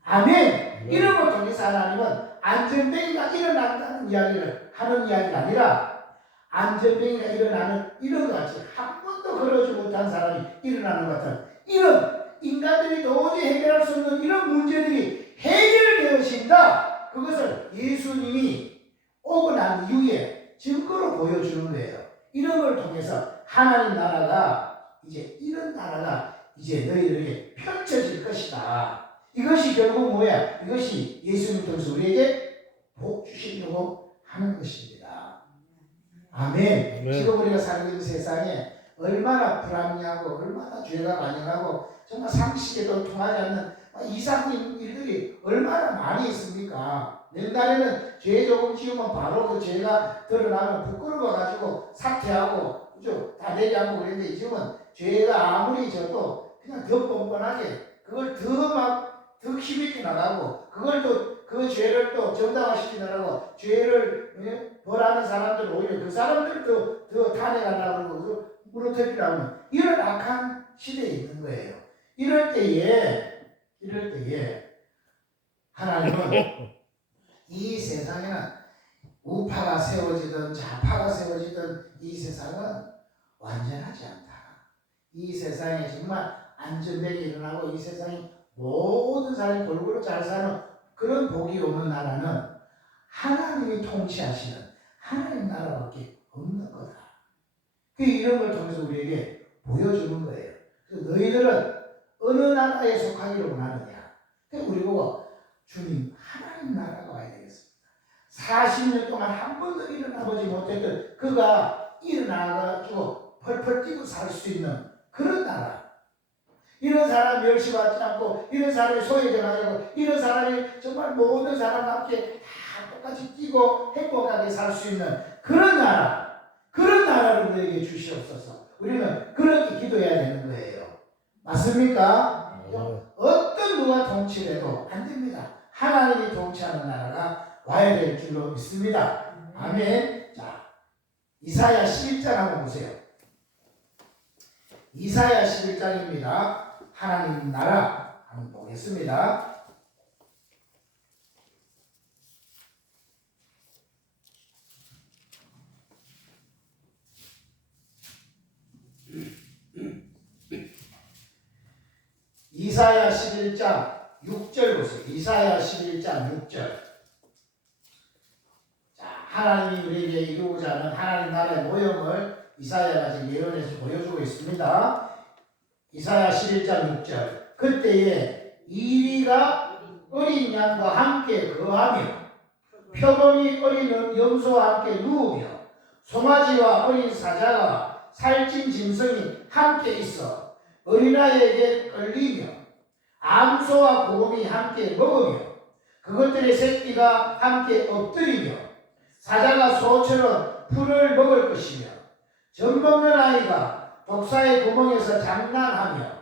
아멘. 이름을 통해서 하나님은 안전뱅이가 일어난다는 이야기를 하는 이야기가 아니라 안전뱅이가 일어나는 이런 것 같이 한 번도 걸어오지 못한 사람이 일어나는 것 같은 이런 인간들이 도저히 해결할 수 없는 이런 문제들이 해결되어진다. 그것을 예수님이 오고 난 이후에 증거로 보여주는 거예요. 이런 걸 통해서 하나님 나라가 이제 이런 나라가 이제 너희들에게 펼쳐질 것이다. 이것이 결국 뭐야? 이것이 예수님 통해서 우리에게 복 주시려고 하는 것입니다. 아멘. 아멘. 지금 우리가 살고 있는 세상에 얼마나 불합리하고 얼마나 죄가 만연하고 정말 상식에도 통하지 않는 이상한 일들이 얼마나 많이 있습니까? 옛날에는 죄 조금 지으면 바로 그 죄가 드러나면 부끄러워가지고 사퇴하고 그죠? 다 내기하고 그랬는데 이즘은 죄가 아무리 져도 그냥 더 뻔뻔하게 그걸 더 힘있게 나가고 그걸 또 그 죄를 또 정당화시키느라고 죄를 벌하는 사람들 오히려 그 사람들도 더 탄핵하려고 그러고 무너뜨리려고 이런 악한 시대에 있는 거예요. 이럴 때에 하나님은 이 세상에는 우파가 세워지든 좌파가 세워지든 이 세상은 완전하지 않다. 이 세상에 정말 안전되게 일어나고 이 세상에 모든 사람이 골고루 잘 사는 그런 복이 오는 나라는 하나님이 통치하시는 하나님 나라밖에 없는 거다. 이런 걸 통해서 우리에게 보여주는 거예요. 그래서 너희들은 어느 나라에 속하기를 원하느냐? 우리 보고 주님 하나님 나라가 와야 되겠습니다. 40년 동안 한 번도 일어나보지 못했던 그가 일어나가지고 펄펄 뛰고 살 수 있는 그런 나라. 이런 사람 멸시받지 않고 이런 사람이 소외되지 않고 이런 사람이 정말 모든 사람과 함께 다 똑같이 뛰고 행복하게 살 수 있는 그런 나라. 그런 나라를 우리에게 주시옵소서. 우리는 그렇게 기도해야 되는 거예요. 맞습니까? 어떤 누가 통치를 해도 안 됩니다. 하나님이 통치하는 나라가 와야 될 줄로 믿습니다. 아멘. 자, 이사야 11장 한번 보세요. 이사야 11장입니다. 하나님 나라 한번 보겠습니다. 이사야 11장 6절 보세요. 이사야 11장 6절. 자, 하나님이 우리에게 이루고자 하는 하나님 나라의 모형을 이사야가 지금 예언해서 보여주고 있습니다. 이사야 11장 6절. 그때에 이리가 어린 양과 함께 거하며 표범이 어린 염소와 함께 누우며 송아지와 어린 사자와 살찐 짐승이 함께 있어 어린아이에게 끌리며 암소와 곰이 함께 먹으며 그것들의 새끼가 함께 엎드리며 사자가 소처럼 풀을 먹을 것이며 젖먹는 아이가 독사의 구멍에서 장난하며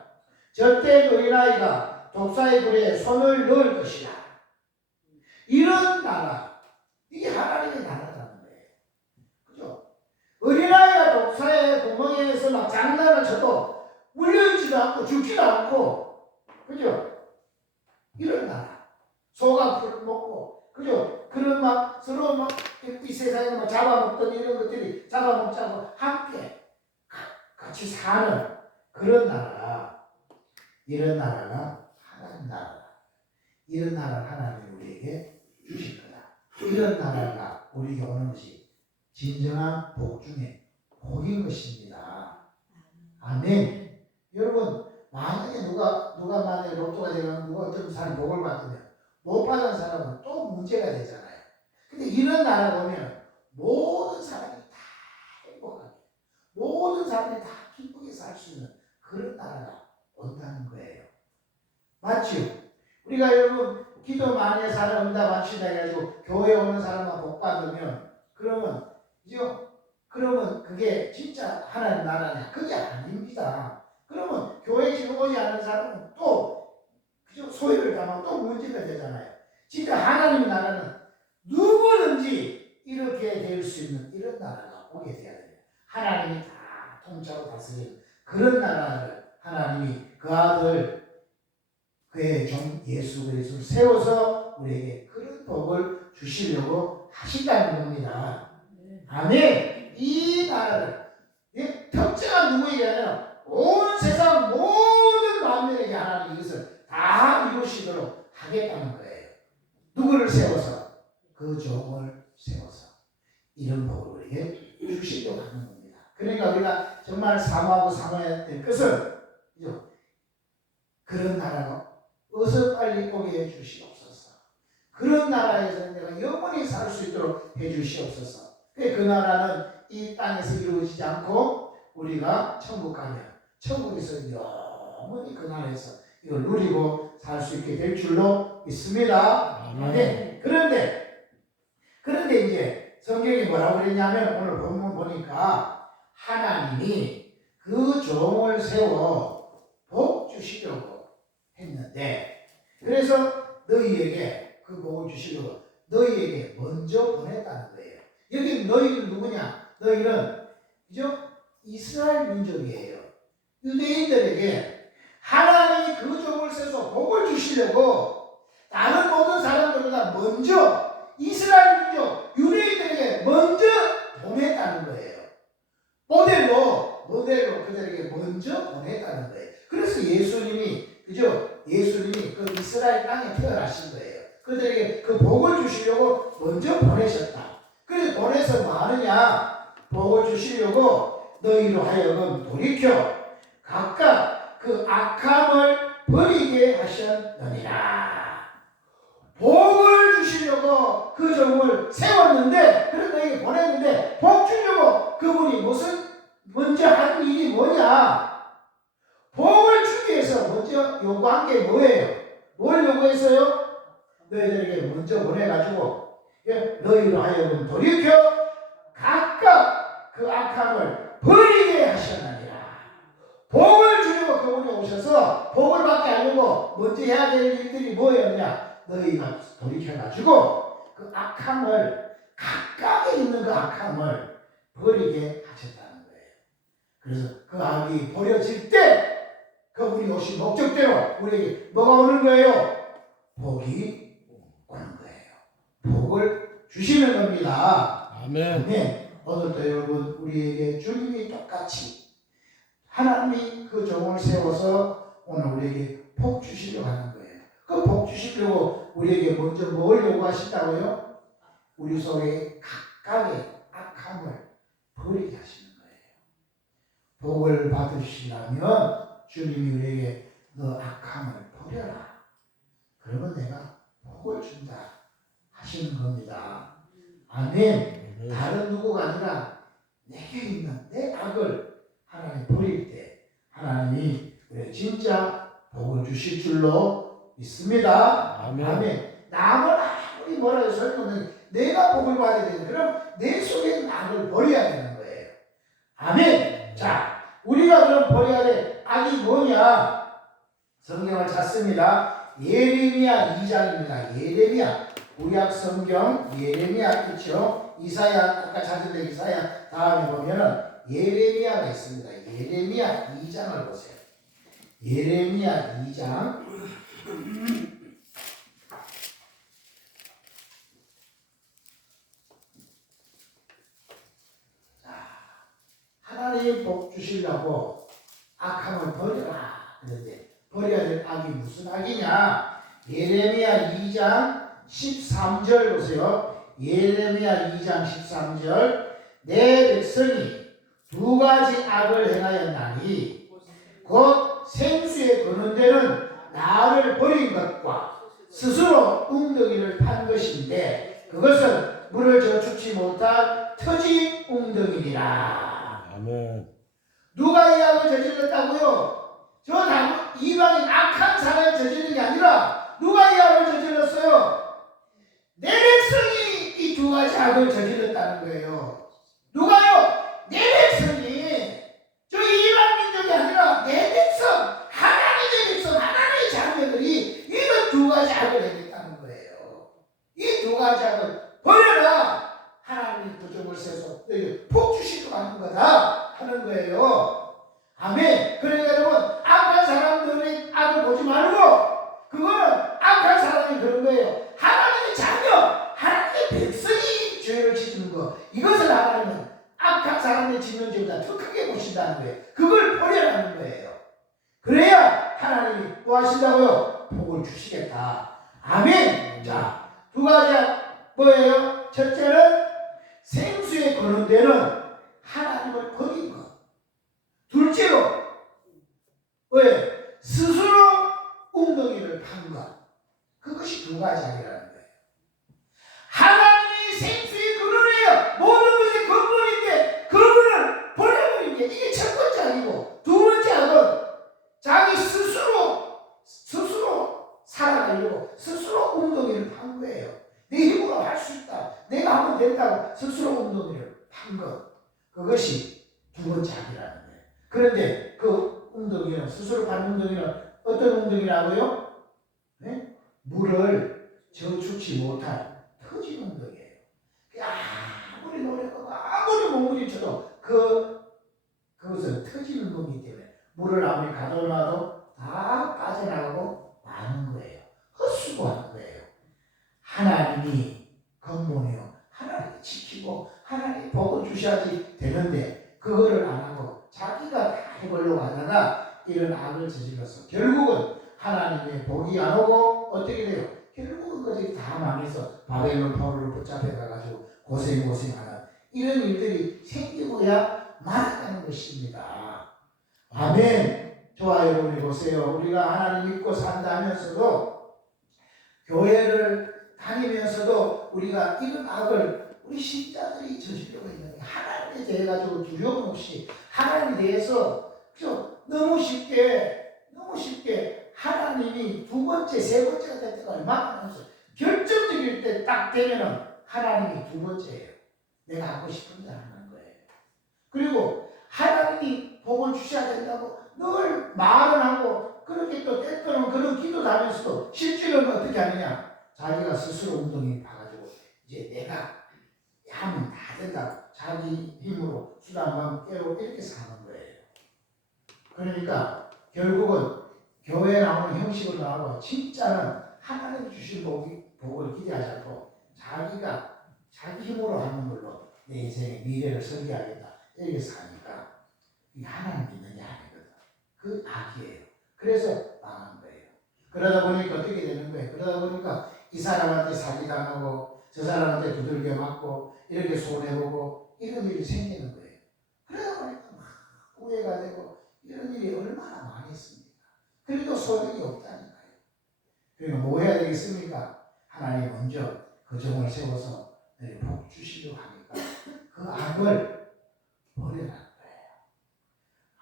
젖된 어린아이가 독사의 굴에 손을 넣을 것이라. 이런 나라, 이게 하나님의 나라라는 거예요. 그죠? 어린아이가 독사의 구멍에서 막 장난을 쳐도 물려있지도 않고 죽지도 않고, 그죠? 이런 나라. 소가 풀 먹고, 그죠? 그런 막 서로 막 이 세상에 막 잡아먹던 이런 것들이 잡아먹자고 함께 같이 사는 그런 나라. 이런 나라가 하나님 나라다. 이런 나라를 하나님이 우리에게 주실 거다. 이런 나라가 우리에게 오는 것이 진정한 복 중에 복인 것입니다. 아멘. 여러분, 만약에 누가 만약에 로또가 되면 누가 어떤 사람이 복을 받으면 못 받은 사람은 또 문제가 되잖아요. 근데 이런 나라 보면 모든 사람이 다 행복하게, 모든 사람이 다 기쁘게 살 수 있는 그런 나라가 온다는 거예요. 맞죠? 우리가 여러분 기도 많이 해서 하나님 응답 하시다 해가지고 교회 오는 사람만 복 받으면 그러면 그게 진짜 하나님 나라냐? 그게 아닙니다. 그러면 교회 지금 오지 않는 사람은 또 그죠? 소유를 당하고 또 문제가 되잖아요. 진짜 하나님 나라는 누구든지 이렇게 될 수 있는 이런 나라가 오게 돼야 돼요. 하나님이 다 통째로 다스리는 그런 나라를 하나님이 그 아들 그의 종 예수 그리스도를 세워서 우리에게 그런 복을 주시려고 하신다는 겁니다. 아멘. 이 나라를 특정한 누구에게 아니라 온 세상 모든 만민에게 하나님 이것을 다 이루시도록 하겠다는 거예요. 누구를 세워서? 그 종을 세워서 이런 복을 우리에게 주시려고 하는 겁니다. 그러니까 우리가 정말 사모하고 사모해야 될 것은 그런 나라가 어서 빨리 오게 해 주시옵소서. 그런 나라에서 내가 영원히 살 수 있도록 해 주시옵소서. 그 나라는 이 땅에서 이루어지지 않고 우리가 천국 가면 천국에서 영원히 그 나라에서 이걸 누리고 살 수 있게 될 줄로 믿습니다. 네. 그런데 이제 성경이 뭐라고 그랬냐면 오늘 본문 보니까 하나님이 그 종을 세워 복 주시려고 했는데 그래서 너희에게 그 복을 주시려고 너희에게 먼저 보냈다는 거예요. 여기 너희는 누구냐? 너희는 이스라엘 민족이에요. 유대인들에게 하나님이 그 종을 세워서 복을 주시려고 다른 모든 사람들보다 먼저 이스라엘 민족 유대인들에게 먼저 보냈다는 거예요. 모델로 그들에게 먼저 보냈다는 거예요. 그래서 예수님이 그 이스라엘 땅에 태어나신 거예요. 그들에게 그 복을 주시려고 먼저 보내셨다. 그래서 보내서 뭐 하느냐? 복을 주시려고 너희로 하여금 돌이켜 각각 그 악함을 버리게 하셨느니라. 복을 주시려고 그 종을 세웠는데, 그래서 너에게 보냈는데, 복 주려고 그분이 먼저 한 일이 뭐냐? 복을 주기 위해서 먼저 요구한 게 뭐예요? 뭘 요구했어요? 너희들에게 먼저 보내가지고, 너희로 하여금 돌이켜 각각 그 악함을 버리게 하셨느니라. 복을 주려고 그분이 오셔서 복을 받게 하려고 먼저 해야 될 일들이 뭐였냐? 너희가 돌이켜가지고 그 악함을 각각에 있는 그 악함을 버리게 하셨다는 거예요. 그래서 그 악이 버려질 때 그분이 오신 목적대로 우리에게 뭐가 오는 거예요? 복이 오는 거예요. 복을 주시는 겁니다. 아멘. 네. 오늘도 여러분 우리에게 주님이 똑같이 하나님이 그 종을 세워서 오늘 우리에게 복 주시려고 하는 거예요. 그 복 주시려고 우리에게 먼저 뭘 요구하신다고요? 우리 속에 각각의 악함을 버리게 하시는 거예요. 복을 받으시려면 주님이 우리에게 너 악함을 버려라. 그러면 내가 복을 준다 하시는 겁니다. 아멘. 다른 누구가 아니라 내게 있는 내 악을 하나님 버릴 때 하나님이 우리 진짜 복을 주실 줄로 믿습니다. 아멘. 아멘. 남을 아무리 뭐라고 설명해 내가 복을 받아야 되는 그럼 내 속에 있는 악을 버려야 되는 거예요. 아멘. 자, 우리가 그럼 버려야 될 악이 뭐냐? 성경을 찾습니다. 예레미야 2장입니다. 예레미야 구약 성경 예레미야 있죠. 이사야 아까 찾은 이사야 다음에 보면은 예레미야가 있습니다. 예레미야 2장을 보세요. 예레미야 2장 하나님 복 주시려고 악함을 버려라. 그런데 버려야 될 악이 무슨 악이냐? 예레미야 2장 13절 보세요. 예레미야 2장 13절 내 백성이 두 가지 악을 행하였나니 곧 생수에 거는 데는 나를 버린 것과 스스로 웅덩이를 판 것인데 그것은 물을 저축치 못할 터진 웅덩이니라. 아멘. 누가 이 악을 저질렀다고요? 이방인 악한 사람이 저지른 게 아니라 누가 이 악을 저질렀어요? 내 백성이 이 두 가지 악을 저질렀다는 거예요. 누가요? 내 백성이 저 이방 민족이 아니라 내 백성 하나님의 백성 하나님의 자녀들이 이런 두 가지 악을 행했다는 거예요. 이 두 가지 악을 버려라. 하나님이 부정을 세서 너희 복 주시고 하는 거다 하는 거예요. 아멘. 그러니까 여러분 악한 사람들의 악을 보지 말고 그거는 악한 사람이 그런 거예요. 하나님의 자녀 하나님의 백성이 죄를 짓는 거 이것을 하나님은 악한 사람이 짓는 죄보다 더 크게 보신다는 거예요. 그걸 버려라는 거예요. 그래야 하나님이 뭐 하신다고요? 복을 주시겠다. 아멘. 자, 두 가지 뭐예요? 첫째는 생수에 거는 데는 하나님을 버린 것. 둘째로 왜? 스스로 웅덩이를 판 것. 그것이 두 가지 악이라는 거예요. 하나님이 생수에 거느려요. 모든 것의 근본인데 그분을 버려버린 게 이게 첫 번째 악이고 두 번째 악은 자기 스스로 살아가려고 스스로 웅덩이를 판 거예요. 내 힘으로 할 수 있다. 내가 하면 된다고 스스로 웅덩이를 판 것. 그것이 두 번째 악이라는 거예요. 그런데 그 웅덩이는 스스로 판 웅덩이는 어떤 웅덩이라고요? 네? 물을 저축치 못할 터진 웅덩이에요. 아무리 노력하고 아무리 몸부림쳐도 그것은 터지는 웅덩이기 때문에 물을 아무리 가둬놔도 다 빠져나가고 마는 거예요. 헛수고하는 거예요. 하나님이 근본이요. 하나님이 지키고 하나님이 복을 주셔야지 되는데 그거를 안 하고 자기가 다 해보려고 하다가 이런 악을 저질러서 결국은 하나님의 복이 안 오고 어떻게 돼요? 결국은 그것이 다 망해서 바벨론 포로를 붙잡혀 가가지고 고생하는 이런 일들이 생기고야 말았다는 것입니다. 아멘. 좋아요. 여러분이 보세요. 우리가 하나님 믿고 산다 하면서도 교회를 다니면서도 우리가 이런 악을 우리 신자들이 저지르고 있는 거예요. 하나님에 대해 가지고 두려움 없이 하나님에 대해서 너무 쉽게 하나님이 두 번째, 세 번째가 될 때가 얼마나 많았어요. 결정적일 때 딱 되면은 하나님이 두 번째예요. 내가 하고 싶은 대로 하는 거예요. 그리고 하나님이 복을 주셔야 된다고 늘 말은 하고 그렇게 또 때때로는 그런 기도도 하면서도 실제로는 어떻게 하느냐? 자기가 스스로 웅덩이 봐가지고 이제 내가 하면 다 된다고 자기 힘으로 수단만 깨고 이렇게 사는 거예요. 그러니까 결국은 교회에 나오는 형식으로 나오고 진짜는 하나님 주신 복을 기대하지 않고 자기가 자기 힘으로 하는 걸로 내 인생의 미래를 설계하겠다 이렇게 사니까 이게 하나님 믿는 게 아니거든. 그 악이에요. 그래서 망한 거예요. 그러다 보니까 어떻게 되는 거예요? 그러다 보니까 이 사람한테 사기당하고 저 사람한테 두들겨 맞고 이렇게 손해보고 이런 일이 생기는 거예요. 그러다 보니까 막 후회가 되고 이런 일이 얼마나 많이 있습니까? 그래도 소용이 없다니까요. 그러니까 뭐 해야 되겠습니까? 하나님 먼저 그 종을 세워서 복 주시려고 하니까 그 악을 버리라는 거예요.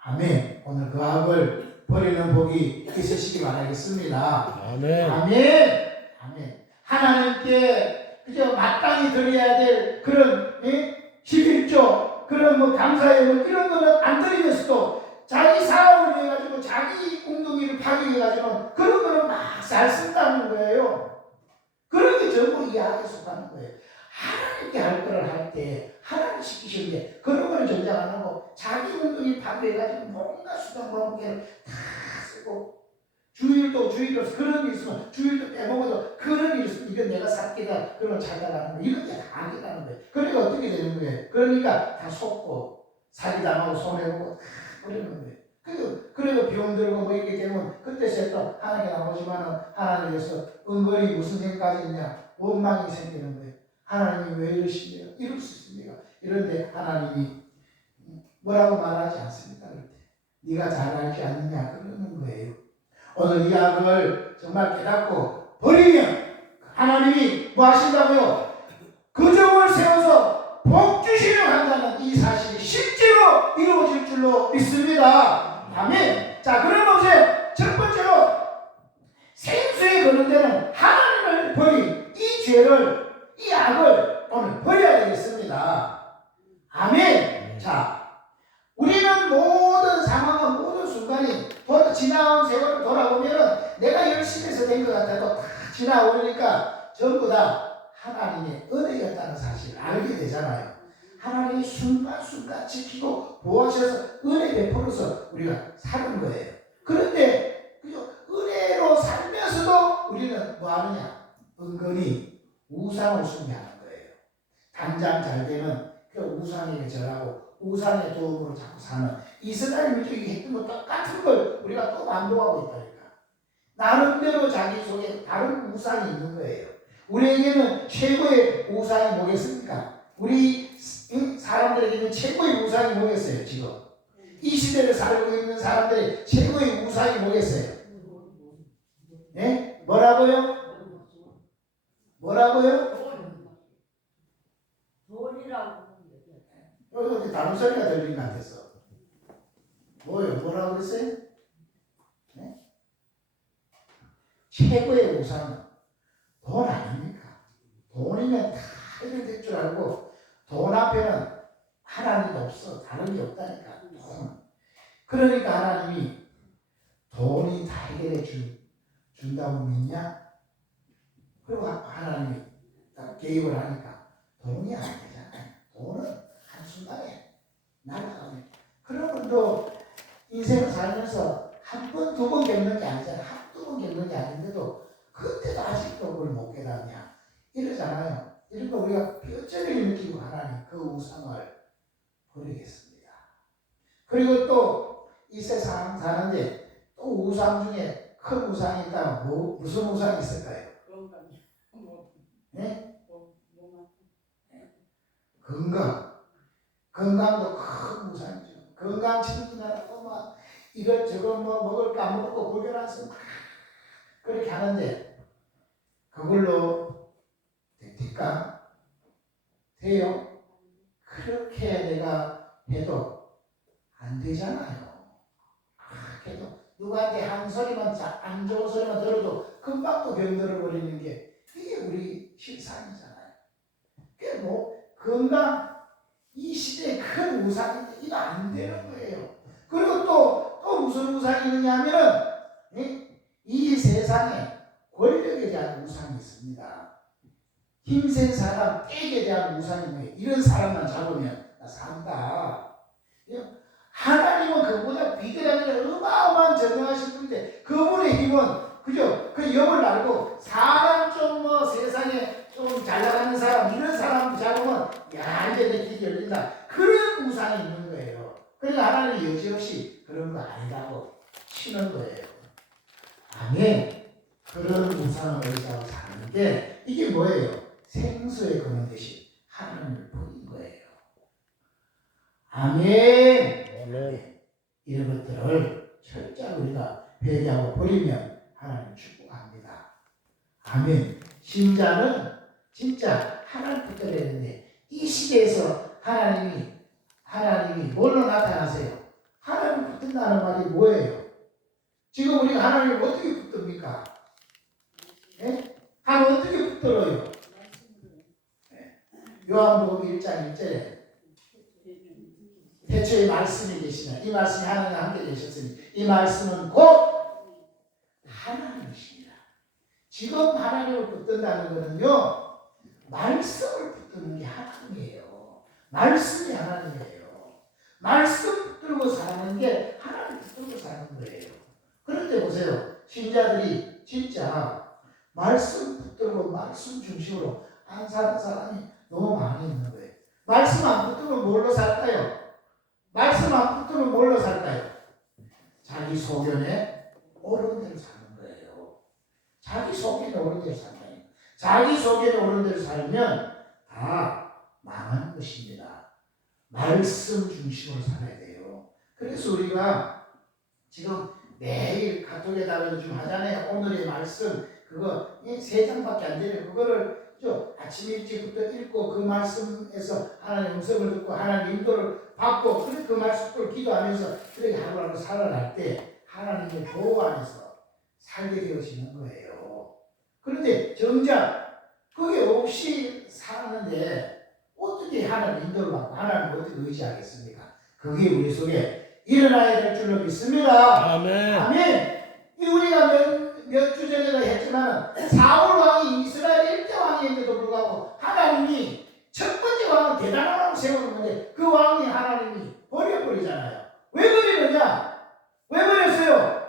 아멘. 오늘 그 악을 버리는 복이 있으시기 바라겠습니다. 아멘. 아멘. 아멘. 하나님께 그저 마땅히 드려야 될 그런 11조 그런 감사의 이런 거는 안 드리면서도 자기 사업을 위해 가지고 자기 웅덩이를 파기 위해가지고는 그런 거는 막 잘 쓴다는 거예요. 그런 게 전부 이 악에 속하는 거예요. 하나님께 할 거를 할 때 하나님 시키시는데 그런 거는 전작 안 하고 자기 웅덩이 파괴해가지고 뭔가 수단 방법을 다 쓰고 주일도 그런 게 있으면 주일도 빼먹어도 그런 게 있으면 이건 내가 삭기다 그런 찾아가는 거 이건 게 악이라는 거예요. 그러니까 어떻게 되는 거예요? 그러니까 다 속고 사기당하고 손해보고 다 그러는 거예요. 그래도 병 들고 뭐 이렇게 되면 그때서 또 하나님께 나오지만은 하나님께서 은근히 무슨 생각이 있냐 원망이 생기는 거예요. 하나님이 왜 이러시냐 이럴 수 있습니까? 이런데 하나님이 뭐라고 말하지 않습니다. 그럴 때 네가 잘 알지 않느냐 그러는 거예요. 오늘 이 악을 정말 깨닫고 버리면 하나님이 뭐 하신다고요? 그 점을 세워서 복 주시려 한다는 이 사실이 실제로 이루어질 줄로 믿습니다. 아멘. 자, 그럼 보세요. 첫 번째로 생수에 거는 데는 하나님을 버린 이 죄를, 이 악을 오늘 버려야 되겠습니다. 아멘. 자, 우리는 모든 상황과 모든 순간이 지나온 세월을 돌아보면 내가 열심히 해서 된 것 같아도 다 지나오니까 전부 다 하나님의 은혜였다는 사실을 알게 되잖아요. 하나님이 순간순간 지키고 보호하셔서 은혜 베풀어서 우리가 사는 거예요. 그런데 은혜로 살면서도 우리는 뭐 하느냐? 은근히 우상을 숭배하는 거예요. 당장 잘 되면 그 우상에게 절하고 우상의 도움으로 자꾸 사는 이스라엘 민족이 했던 것 똑같은 걸 우리가 또 반복하고 있다니까. 나름대로 자기 속에 다른 우상이 있는 거예요. 우리에게는 최고의 우상이 뭐겠습니까? 우리 사람들에게는 최고의 우상이 뭐겠어요? 지금 이 시대를 살고 있는 사람들의 최고의 우상이 뭐겠어요? 네? 뭐라고요? 돈이라고. 여기 다른 소리가 들린 것 같아서 뭐라고 그랬어요? 네? 최고의 우상은 돈 아닙니까? 돈이면 다 해결될 줄 알고 돈 앞에는 하나님도 없어. 다른 게 없다니까. 돈. 그러니까 하나님이 돈이 다 해결해 준다고 믿냐? 그리고 하나님이 개입을 하니까 돈이 안 되잖아요. 돈은 한순간에 날아가면. 그러면 또 인생을 살면서 한 번, 두 번 겪는 게 아니잖아요. 한두 번 겪는 게 아닌데도 그때도 아직도 그걸 못 깨닫냐. 이러잖아요. 이러니까 우리가 뼈저리게 느끼고 하나님 그 우상을 버리겠습니다. 그리고 또 이 세상 사는데 또 우상 중에 큰 우상이 있다면 무슨 우상이 있을까요? 네? 건강도 큰 우상이죠. 건강 챙기느라고 막 이것저것 뭐 먹을까 안 먹을까 구별해서 막 그렇게 하는데 그걸로 될까? 돼요? 그렇게 내가 해도 안 되잖아요. 그래도 누구한테 한 소리만 안 좋은 소리만 들어도 금방 또 병들어 버리는 게 이게 우리 실상이잖아요. 그게 뭐 건강 이 시대의 큰 우상인데 이거 안 되는 거예요. 그리고 또 무슨 우상이 있느냐 하면은 이 세상에 권력에 대한 우상이 있습니다. 힘센 사람, 떼에 대한 우상이 뭐예요? 이런 사람만 잡으면 나 산다. 하나님은 그보다 비대하게 어마어마한 전능하신 분인데 그분의 힘은 그죠? 그 영을 알고 사람 좀 뭐 세상에 좀 잘 나가는 사람 이런 사람 잡으면 야 이제 내 길이 열린다. 그런 우상이 있는 거예요. 그러니까 하나님이 여지없이 그런 거 아니라고 치는 거예요. 아멘. 그런 우상을 의지하고 사는 게 이게 뭐예요? 생수에 거는 것이 하나님을 버린 거예요. 아멘. 아멘. 이런 것들을 철저히 우리가 배제하고 버리면 하나님 축복합니다. 아멘. 신자는 진짜 하나님 붙들어야 되는데 이 시대에서 하나님이 뭘로 나타나세요? 하나님 붙든다는 말이 뭐예요? 지금 우리가 하나님을 어떻게 붙듭니까? 네? 하나님 어떻게 붙들어요? 요한복음 1장 1절에 태초에 말씀이 계시나 이 말씀이 하나님과 함께 계셨으니 이 말씀은 곧 하나님이십니다. 지금 하나님을 붙든다는 것은요, 말씀을 붙드는 게 하나님이에요. 말씀이 하나님이에요. 말씀 붙들고 사는 게 하나님 붙들고 사는 거예요. 그런데 보세요. 신자들이 진짜 말씀 붙들고 말씀 중심으로 안 사는 사람이 너무 많이 있는 거예요. 말씀 안 붙들면 뭘로 살까요? 말씀 안 붙들면 뭘로 살까요? 자기 소견에 옳은 대로 사는 거예요. 자기 소견에 옳은 대로 사는 거예요. 자기 소견에 옳은 대로 살면 다 망하는 것입니다. 말씀 중심으로 살아야 돼요. 그래서 우리가 지금 매일 카톡에다가 좀 하잖아요. 오늘의 말씀 그거 3장밖에 안 되는 그거를 아침 일찍부터 읽고 그 말씀에서 하나님의 음성을 듣고 하나님의 인도를 받고 그 말씀을 기도하면서 그렇게 하루하루 살아갈 때 하나님의 보호 안에서 살게 되어지는 거예요. 그런데 정작 그게 없이 사는데 어떻게 하나님 인도를 받고 하나님을 어떻게 의지하겠습니까? 그게 우리 속에 일어나야 될 줄로 믿습니다. 아멘. 아멘. 우리가 몇 주 전에도 했지만 사울 왕이 이스라엘 1대 왕인데도 불구하고 하나님이 첫 번째 왕은 대단한 왕을 세우는데 그 왕이 하나님이 버려버리잖아요. 왜 버리느냐? 왜 버렸어요?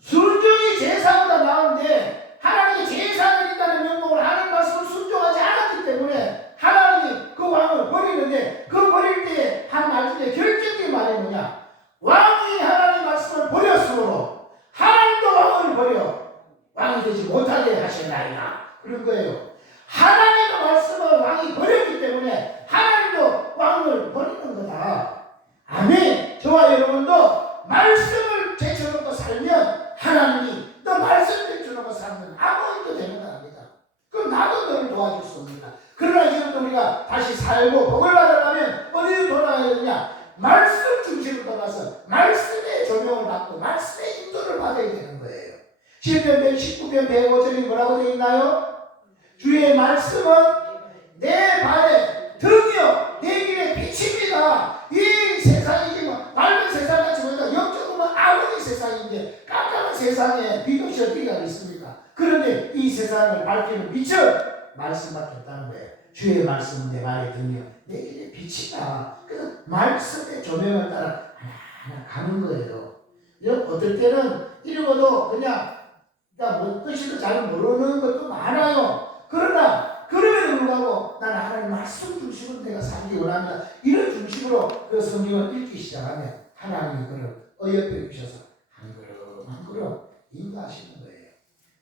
순종이 제사보다 나은데 하나님이 제사 드린다는 명목으로 하나님 말씀을 순종하지 않았기 때문에 하나님이 그 왕을 버리는데 그 버릴 때 한 말 중에 결정적인 말이 뭐냐? 왕이 하나님 말씀을 버렸으므로 하나님도 왕을 버려 왕이 되지 못하게 하셨나이다. 그런 거예요. 하나님의 말씀을 왕이 버렸기 때문에 하나님도 왕을 버리는 거다. 아멘. 저와 여러분도 말씀을 제쳐놓고 살면 하나님이 너 말씀 제쳐놓고 살면 아무 일도 되는 거 아닙니다. 그럼 나도 너를 도와줄 수 없습니다. 그러나 지금도 우리가 다시 살고 복을 받으려면 어디로 돌아가야 되느냐? 말씀 중심으로 돌아가서 말씀의 조명을 받고 말씀의 인도를 받아야 되는 거예요. 시편 119편 105절이 뭐라고 되어 있나요? 주의 말씀은 내 발에 등이요 내 길에 빛입니다. 이 세상이 지금 밝은 세상같이 보니까 영적으로 아무리 세상인데 깜깜한 세상에 빛 없이 어떻게 하겠습니까? 그런데 이 세상을 밝히는 빛은 말씀밖에 없다는 거예요. 주의 말씀은 내 발에 등이요 내 길에 빛이다. 그래서 말씀의 조명을 따라 하나하나 가는 거예요. 어떨 때는 읽어도 그냥 뭐 뜻이도 잘 모르는 것도 많아요. 그러나 그럼에도 불구하고 나는 하나님 말씀 중심으로 내가 살기 원합니다. 이런 중심으로 그 성경을 읽기 시작하면 하나님이 그를 어여빼 주셔서 한 걸음 인도하시는 거예요.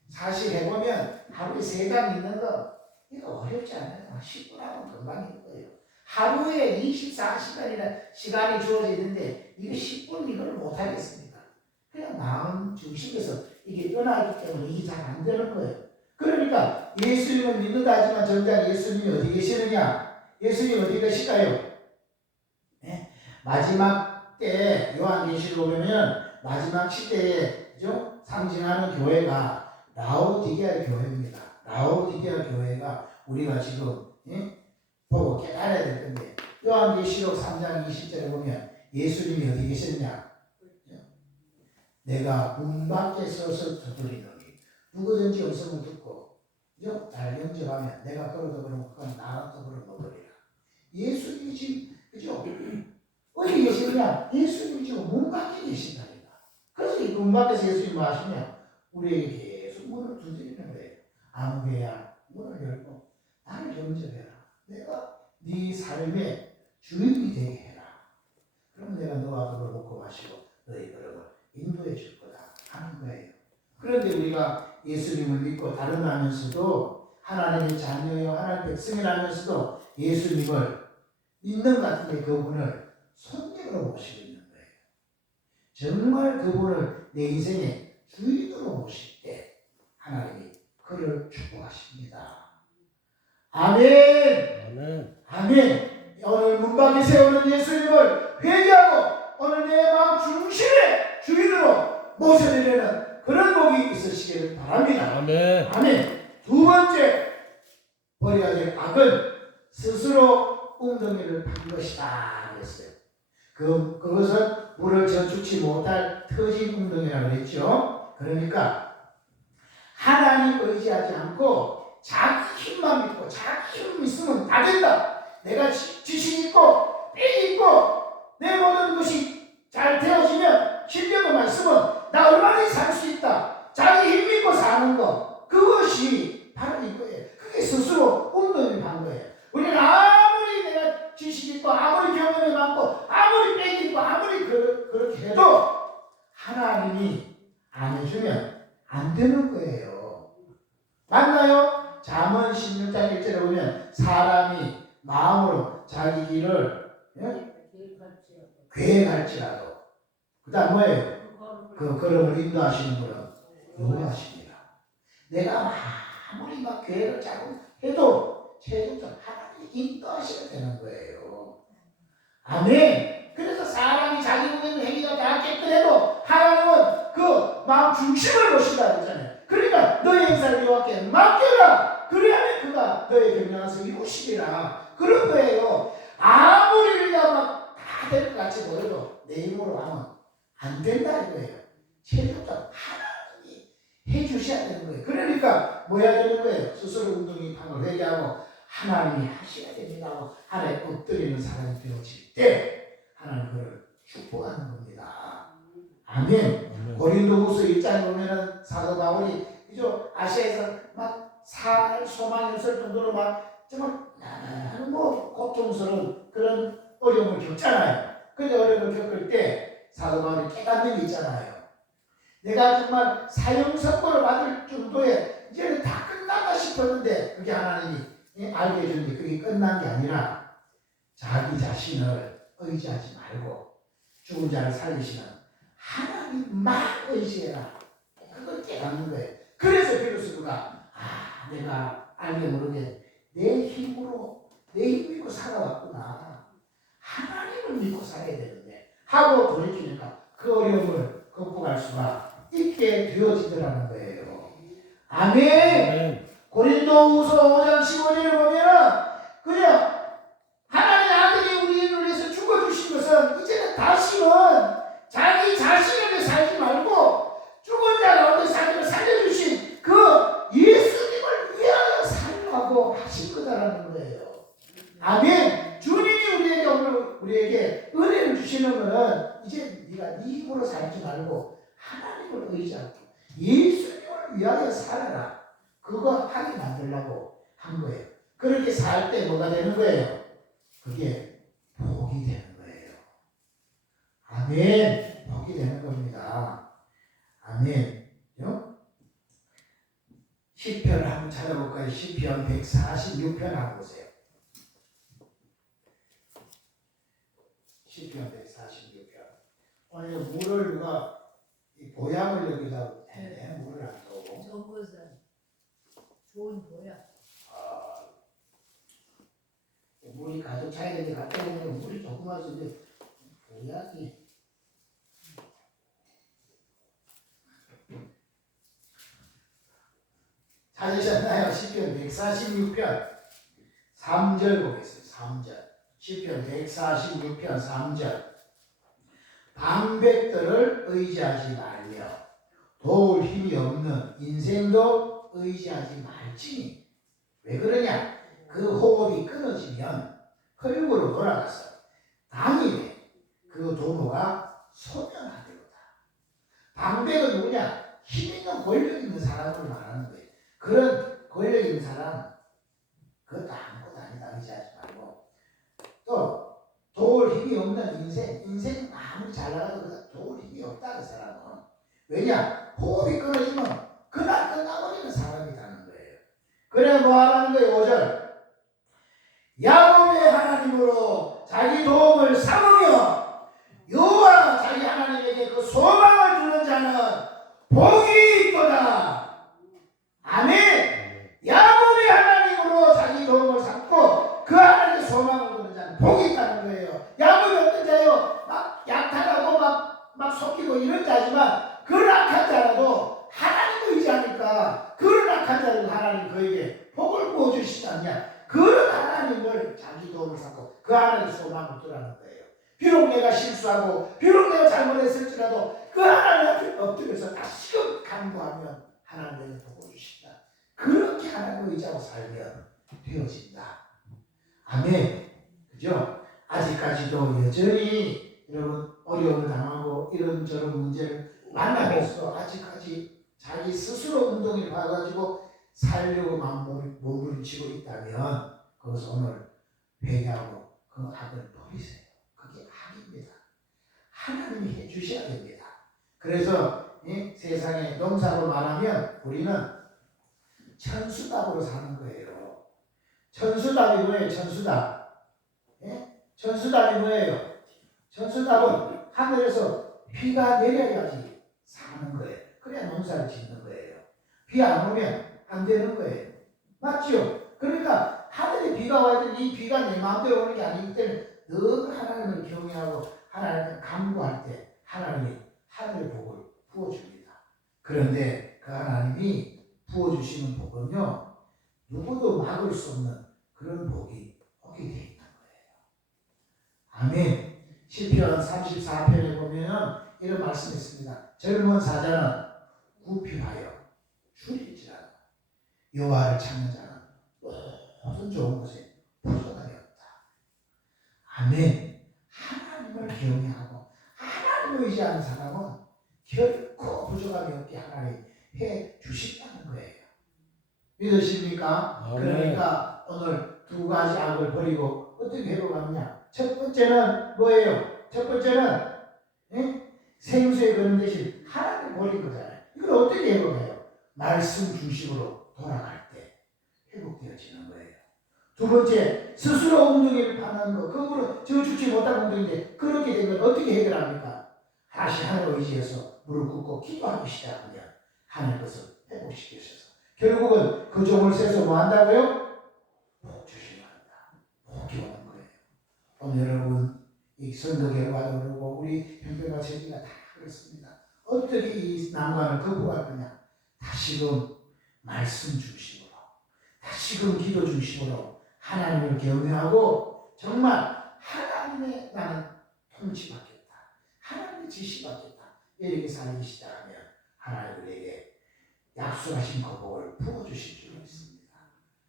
사실 해보면 하루에 3장 읽는 거 이거 어렵지 않아요. 10분 하면 금방 읽는 거예요. 하루에 24시간이나 시간이 주어져 있는데 이거 10분 이걸 못하겠습니까? 그냥 마음 중심에서 이게 떠나기 때문에 이게 잘 안 되는 거예요. 그러니까 예수님을 믿는다 하지만 정작 예수님이 어디 계시느냐? 예수님 어디 계실까요? 네? 마지막 때 요한계시록 보면 마지막 시대에 그죠? 상징하는 교회가 라오디게아 교회입니다. 라오디게아 교회가 우리가 지금 보고 깨달아야 될 건데 요한계시록 3장 20절에 보면 예수님이 어디 계시느냐? 내가 문 밖에 서서 두드리노니 누구든지 음성을 듣고 날 영접하면 내가 걸어도 그러면 그건 나도 그러 먹으리라. 예수님이 지금 그죠? 어디 계시느냐? 예수님이 지금 문 밖에 계신다니까. 그래서 이 문 밖에서 예수님이 뭐 하시냐? 우리에게 계속 문을 두드리는 거예요. 아무개야 문을 열고 나를 영접해라. 내가 네 삶의 주인이 되게 해라. 그러면 내가 너와 그걸 먹고 마시고 너희 그릇을 인도해 줄 거다 하는 거예요. 그런데 우리가 예수님을 믿고 다름하면서도 하나님의 자녀요 하나님의 백성이라면서도 예수님을 믿는 것 같은데 그분을 손님으로 모시고 있는 거예요. 정말 그분을 내 인생의 주인으로 모실 때 하나님이 그를 축복하십니다. 아멘. 아멘. 아멘. 오늘 문밖에 세우는 예수님을 회개하고 오늘 내 마음 중심의 주인으로 모셔드리는 그런 복이 있으시기를 바랍니다. 아멘. 아멘. 두 번째 버려야 될 악은 스스로 웅덩이를 판 것이다 그랬어요. 그것은 물을 저축치 못할 터진 운동이라고 했죠. 그러니까 하나님 의지하지 않고 자기 힘만 믿고 자기 힘 있으면 다 된다. 내가 지식 있고 빽 있고 내 모든 것이 잘 되어지면 실력만 있으면 나 얼마든지 살 수 있다. 자기 힘 믿고 사는 거, 그것이 바로 이거예요. 그게 스스로 운동이 반 거예요. 우리는 아무리 내가 지식 있고 아무리 경험이 많고 아무리 빽 있고 아무리 그렇게 해도 하나님이 안 해주면 안 되는 거예요. 맞나요? 잠언 16장 1절에 보면 사람이 마음으로 자기 길을 계획할지라도 그 다음 뭐예요? 그 걸음을 인도하시는 분은 여호와시니라. 내가 아무리 막 계획을 짜고 해도 최종적으로 하나님이 인도하셔야 되는 거예요. 아멘. 그래서 사람이 자기 보는 행위가 다 깨끗해도 하나님은 그 마음 중심을 보신다 그랬잖아요. 그러니까 너의 행사를 여호와께 맡겨라. 그래야만 그가 너의 경영한 성이 이루시리라. 그런 거예요. 아무리 우리가 막 다 될 것 같이 보여도 내 힘으로 하면 안 된다 이거예요. 최종적으로 하나님이 해주셔야 되는 거예요. 그러니까 뭐 해야 되는 거예요? 스스로 운동이 방을 회개하고 하나님이 하셔야 됩니다 하고 하나님 엎드리는 사람이 되어질 때 하나님 그를 축복하는 겁니다. 아멘. 고린도후서 1장에 보면은 사도 바울이 그죠? 아시아에서 막 살 소망이 없을 정도로 막 정말 뭐 고통스러운 그런 어려움을 겪잖아요. 근데 어려움을 겪을 때 사도 바울이 깨닫는 게 있잖아요. 내가 정말 사형 선고를 받을 정도의 이제 다 끝났다 싶었는데 그게 하나님이 알게 해주는 게 그게 끝난 게 아니라 자기 자신을 의지하지 말고 죽은 자를 살리시는 하나님만 의지해라. 그걸 깨닫는 거예요. 그래서 비로소 그가 내가 알게 모르게 내 힘으로 내 힘 믿고 살아왔구나. 하나님을 믿고 살아야 되는데 하고 돌이키니까 그 어려움을 극복할 수가 있게 되어지더라는 거예요. 아멘. 고린도후서 5장 15절을 보면은 그냥 하나님의 아들이 우리를 위해서 죽어주신 것은 이제는 다시는 자기 자신을 위해 살지 말고 죽은 자 가운데 자기를 살려주신 그 예수님을 위하여 살라고 하신 거다라는 거예요. 아멘. 주님이 우리에게 오늘 우리에게 은혜를 주시는 것은 이제 네가 네 힘으로 살지 말고 하나님을 의지하고 예수님을 위하여 살아라. 그거 하게 만들려고 한 거예요. 그렇게 살 때 뭐가 되는 거예요? 그게 복이 되는 거예요. 아멘. 복이 되는 겁니다. 아멘. 시편을 한번 찾아볼까요? 시편 146편 한번 보세요. 시편 146편. 오늘 물을 누가 이 보약을 여기다 했네. 물을 안 넣고. 좋은 것은 좋은 보약. 물이 가득 차야 되는데 갑자기 보면 물이 조금 와서인데 보약이 찾으셨나요? 시편 146편 3절 보겠습니다. 3절 시편 146편 3절 방백들을 의지하지 말며 도울 힘이 없는 인생도 의지하지 말지니. 왜 그러냐? 그 호흡이 끊어지면 흙으로 돌아가서 당일에 그 도모가 소멸하리로다. 방백은 누구냐? 힘 있는 권력 있는 사람을 말하는 거예요. 그런 권력 있는 사람 그것도 아무것도 아니다 의지하지 말고, 또 도울 힘이 없는 인생 아무리 잘 나가도 도울 힘이 없다. 그 사람은 왜냐? 호흡이 끊어지면 그날 끝나버리는 사람이라는 거예요. 그래 뭐 하라는 거예요? 5절 야곱의 하나님으로 자기 도움을 삼으며 여호와 자기 하나님에게 그 소망을 주는 자는 복이 있도다. 아멘. 야곱의 하나님으로 자기 도움을 삼고 그 하나님의 소망을 두는 자는 복이 있다는 거예요. 야곱이 어떤 자요? 막 약탈하고 막 속이고 이런 자지만 그 악한 자라도 하나님을 의지하니까 그런 악한 자라도 하나님 그에게 복을 부어주시지 않냐. 그런 하나님을 자기 도움을 삼고 그 하나님의 소망을 두라는 거예요. 비록 내가 실수하고 비록 내가 잘못했을지라도 그 하나님 앞에 엎드려서 다시금 간구하면 하나님이 복을 주신다. 그렇게 하나님을 의지하고 살면 되어진다. 아멘. 그죠? 아직까지도 여전히 여러분 어려움을 당하고 이런저런 문제를 만나면서 아직까지 자기 스스로 엉덩이를 봐가지고 살려고 몸부림치고 있다면 그것을 오늘 회개하고 그 악을 버리세요. 그게 악입니다. 하나님이 해주셔야 됩니다. 그래서 세상에 농사로 말하면 우리는 천수답으로 사는 거예요. 천수답이 뭐예요? 천수답. 천수답이 뭐예요? 천수답은 하늘에서 비가 내려야지 사는 거예요. 그래야 농사를 짓는 거예요. 비 안 오면 안 되는 거예요. 맞죠? 그러니까 하늘에 비가 와야 이 비가 내 마음대로 오는 게 아니기 때문에 늘 하나님을 경외하고 하나님을 간구할 때 하나님이 하늘의 복을 부어줍니다. 그런데 그 하나님이 부어주시는 복은요, 누구도 막을 수 없는 그런 복이 오게 되어 있는 거예요. 아멘. 시편 34편에 보면 이런 말씀이 있습니다. 젊은 사자는 구피하여 줄일지라도 여호와를 찾는 자는 모든 좋은 것에 부족함이 없다. 아멘. 하나님을 경외하고 하나님을 의지하는 사람은 결코 부족함이 없게 하나님 해 주신다는 거예요. 믿으십니까? 아멘. 그러니까 오늘 두 가지 악을 버리고 어떻게 회복하느냐? 첫 번째는 뭐예요? 첫 번째는 생수에 거는 대신 하나님을 버린 거잖아요. 이걸 어떻게 회복해요? 말씀 중심으로 돌아갈 때 회복되어지는 거예요. 두 번째, 스스로 엉덩이를 파는 거. 그거로 저 죽지 못한 엉덩이인데 그렇게 되면 어떻게 해결합니까? 다시 하나님을 의지해서 무릎 꿇고 기도하기 시작하면 하나님 것을 회복시키셔서 결국은 그 종을 세서 뭐 한다고요? 복 주시면 한다. 복이 오는 거예요. 오늘 여러분 이 선도계가 그러고 우리 형편과 제기가 다 그렇습니다. 어떻게 이 난관을 극복할 거냐? 다시금 말씀 중심으로, 다시금 기도 중심으로 하나님을 경외하고 정말 하나님의 나는 통치받겠다, 하나님의 지시받겠다 이렇게 살기 시작하면 하나님 우리에게 약속하신 그 복을 부어주실 줄 믿습니다.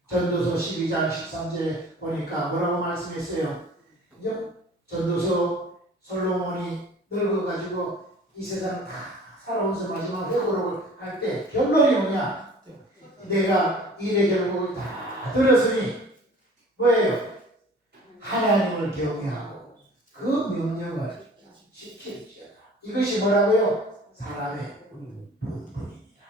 전도서 12장 13절에 보니까 뭐라고 말씀했어요? 이제 전도서 솔로몬이 늙어가지고 이 세상 다 살아오면서 마지막 회고록을 할 때 결론이 뭐냐? 내가 일의 결국을 다 들었으니 뭐예요? 하나님을 경외하고 그 명령을 지킬지어다. 이것이 뭐라고요? 사람의 본분이니라.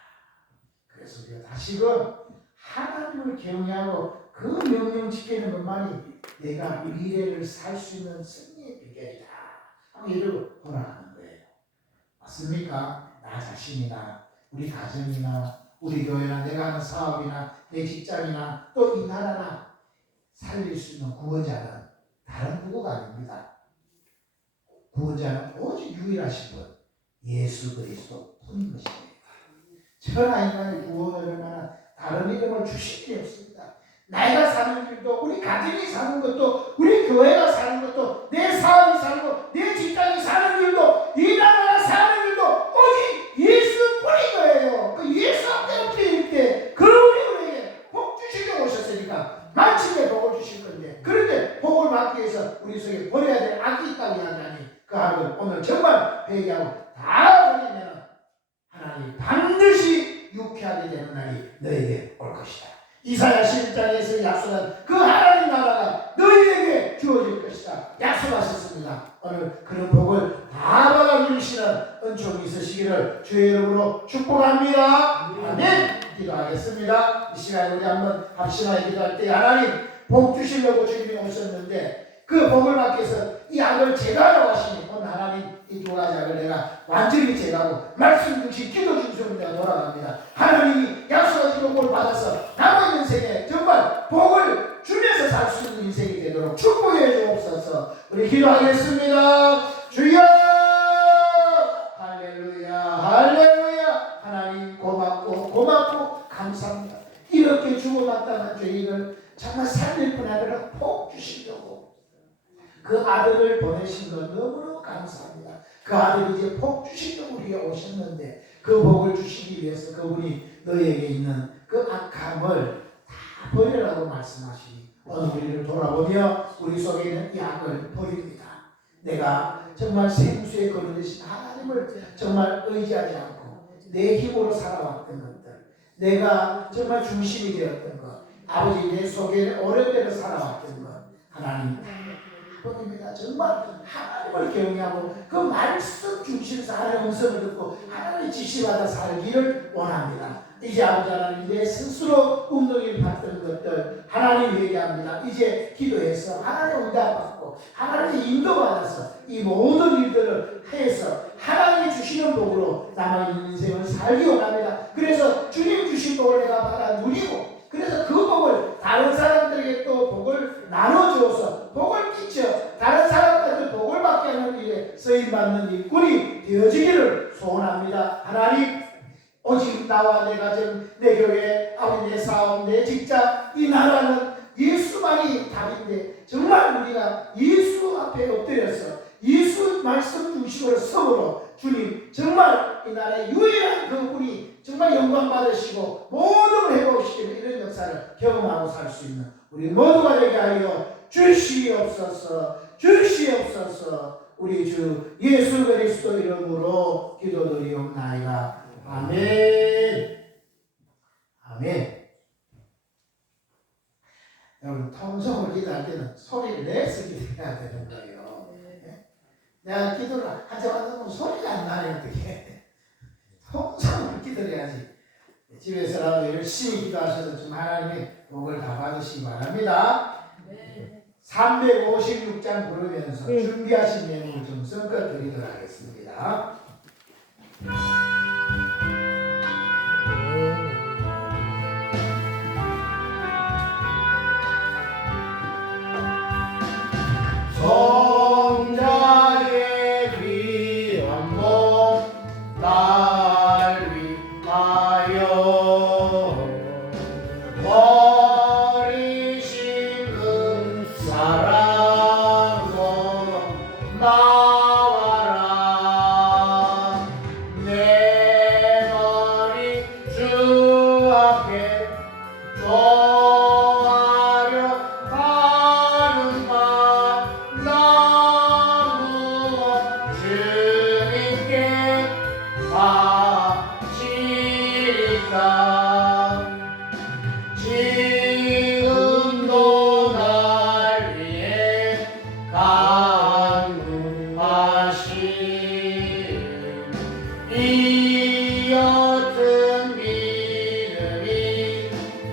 그래서 우리가 다시금 하나님을 경외하고 그 명령 지키는 것만이 내가 미래를 살 수 있는 승리의 비결이다 하고 이러고 돌아가는 거예요. 맞습니까? 나 자신이나 우리 가정이나 우리 교회나 내가 하는 사업이나 내 직장이나 또 이 나라나 살릴 수 있는 구원자는 다른 누구가 아닙니다. 구원자는 오직 유일하신 분 예수 그리스도 뿐인 것입니다. 천하 인간의 구원을 얼마나 다른 이름을 주신 게 없습니다. 나이가 사는 길도 우리 가정이 사는 것도 우리 교회가 사는 것도 내 사업이 사는 것 내 직장이 사는 길도 이 나라가 사는 길도 오직 예수뿐인 거예요. 그 예수 앞에 엎드릴 때 그 우리에게 복 주시려고 오셨으니까 마침내 복을 주실 건데 그런데 복을 받기 위해서 우리 속에 버려야 될 악이 있다고 이야기하니 그 악을 오늘 정말 회개하고 다 버리면 하나님 반드시 유쾌하게 되는 날이 너에게 올 것이다. 이사야 11장에서 약속한 그 하나님 나라가 너희에게 주어질 것이다. 약속하셨습니다. 오늘 그런 복을 다 받아주시는 은총이 있으시기를 주의 이름으로 축복합니다. 아멘. 기도하겠습니다. 이 시간에 우리 한번 합심하게 기도할 때 하나님 복 주시려고 주님이 오셨는데 그 복을 받기 위해서 이 악을 제거하라고 하시니 오늘 하나님 이 두 가지 악을 내가 완전히 제거하고 말씀 중심 기도 중심으로 내가 돌아갑니다. 하나님이 약속하신 복을 받아서 남은 인생에 정말 복을 주면서 살 수 있는 인생이 되도록 축복해 주옵소서. 우리 기도하겠습니다. 주여 할렐루야 할렐루야. 하나님 고맙고 감사합니다. 이렇게 주고받다는 죄인을 정말 살릴 뿐 아니라 복 주시려고 그 아들을 보내신 것 너무너무 감사합니다. 그 아들이 이제 복 주시려고 우리에게 오셨는데 그 복을 주시기 위해서 그분이 너에게 있는 그 악함을 다 버리라고 말씀하시니 오늘 우리를 돌아보며 우리 속에 있는 이 악을 버립니다. 내가 정말 생수에 거느리신 하나님을 정말 의지하지 않고 내 힘으로 살아왔던 것들, 내가 정말 중심이 되었던 것, 아버지 내 속에 오랜대로 살아왔던 것, 하나님 버립니다. 정말 하나님을 경외하고 그 말씀 중심에서 하나님의 음성을 듣고 하나님의 지시받아 살기를 원합니다. 이제 아버지 하나님 내 스스로 운동을 받던 것들 하나님 얘기합니다. 이제 기도해서 하나님의 응답받고 하나님의 인도받아서 이 모든 일들을 해서 하나님이 주시는 복으로 남아있는 인생을 살기 원합니다. 그래서 주님 주신 복을 내가 받아 누리고 그래서 그 복을 다른 사람들에게 또 복을 나눠주어서 복을 끼쳐 다른 사람들한테 복을 받게 하는 일에 쓰임받는 일꾼이 되어지기를 소원합니다. 하나님 오직 나와 내 가정, 내 교회, 아버지 내 사업, 내 직장, 이 나라는 예수만이 답인데 정말 우리가 예수 앞에 엎드려서 예수 말씀 중심으로 서으로 주님 정말 이 나라의 유일한 그분이 정말 영광 받으시고 모든 걸 해보시기를 이런 역사를 경험하고 살 수 있는 우리 모두가 되게 하여 주시옵소서. 우리 주 예수 그리스도 이름으로 기도드리옵나이다. 아멘. 여러분 통성을 기도할 때는 소리를 내서 기도해야 되는 거예요. 내가 기도를 하지 않으면 소리가 안 나네. 어떻게 통성을 기도해야지. 집에서라도 열심히 기도하셔서 좀 하나님의 복을 다 받으시기 바랍니다. 356장 부르면서 준비하신 내용을 좀 섞어 드리도록 하겠습니다. 성자의 귀한 몸 날 위하여 버리신 그 사랑으로 나와라. 내 머리 주 앞에 조아려 가는 말 너무 주님께 바치리까. 지금도 날 위해 간구하신 이 옅은 믿음이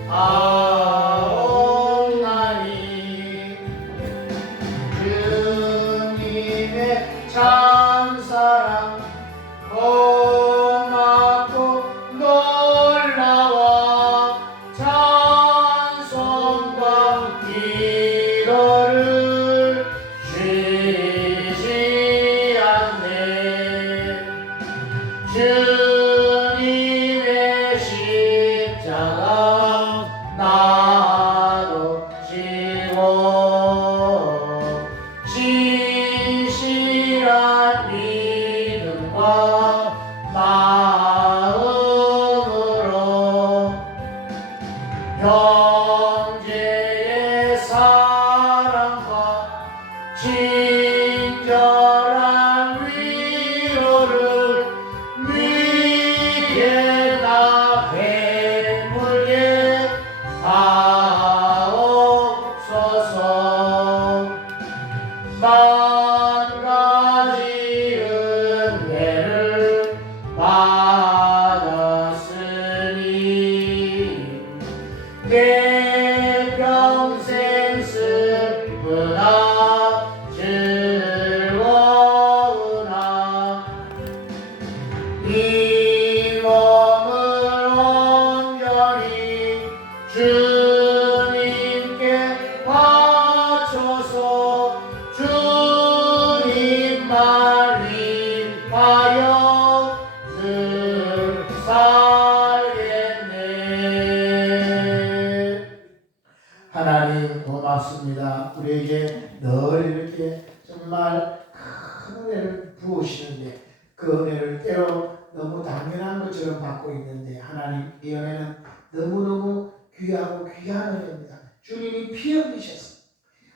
아옵나니 주님의 참사랑 고맙고 놀라워 찬송과 기도를 쉬지 않네. 주님의 십자가 나도 지고 진실한 믿음과 마음으로 형제의 사랑과 친절한 위로를 믿게 나 베풀게 하옵소서. 만 가지 은혜를 받았으니 내 평생 슬프나 즐거우나 이 몸을 온전히 주님께 바쳐서 주님만 위하여 늘 살겠네. 하나님 고맙습니다. 우리에게 늘 이렇게 정말 큰 은혜를 부으시는데 그 은혜를 때로 너무 당연한 것처럼 받고 있는데 하나님 이 은혜는 너무너무 귀하고 귀한 은혜입니다. 주님이 피 흘리셔서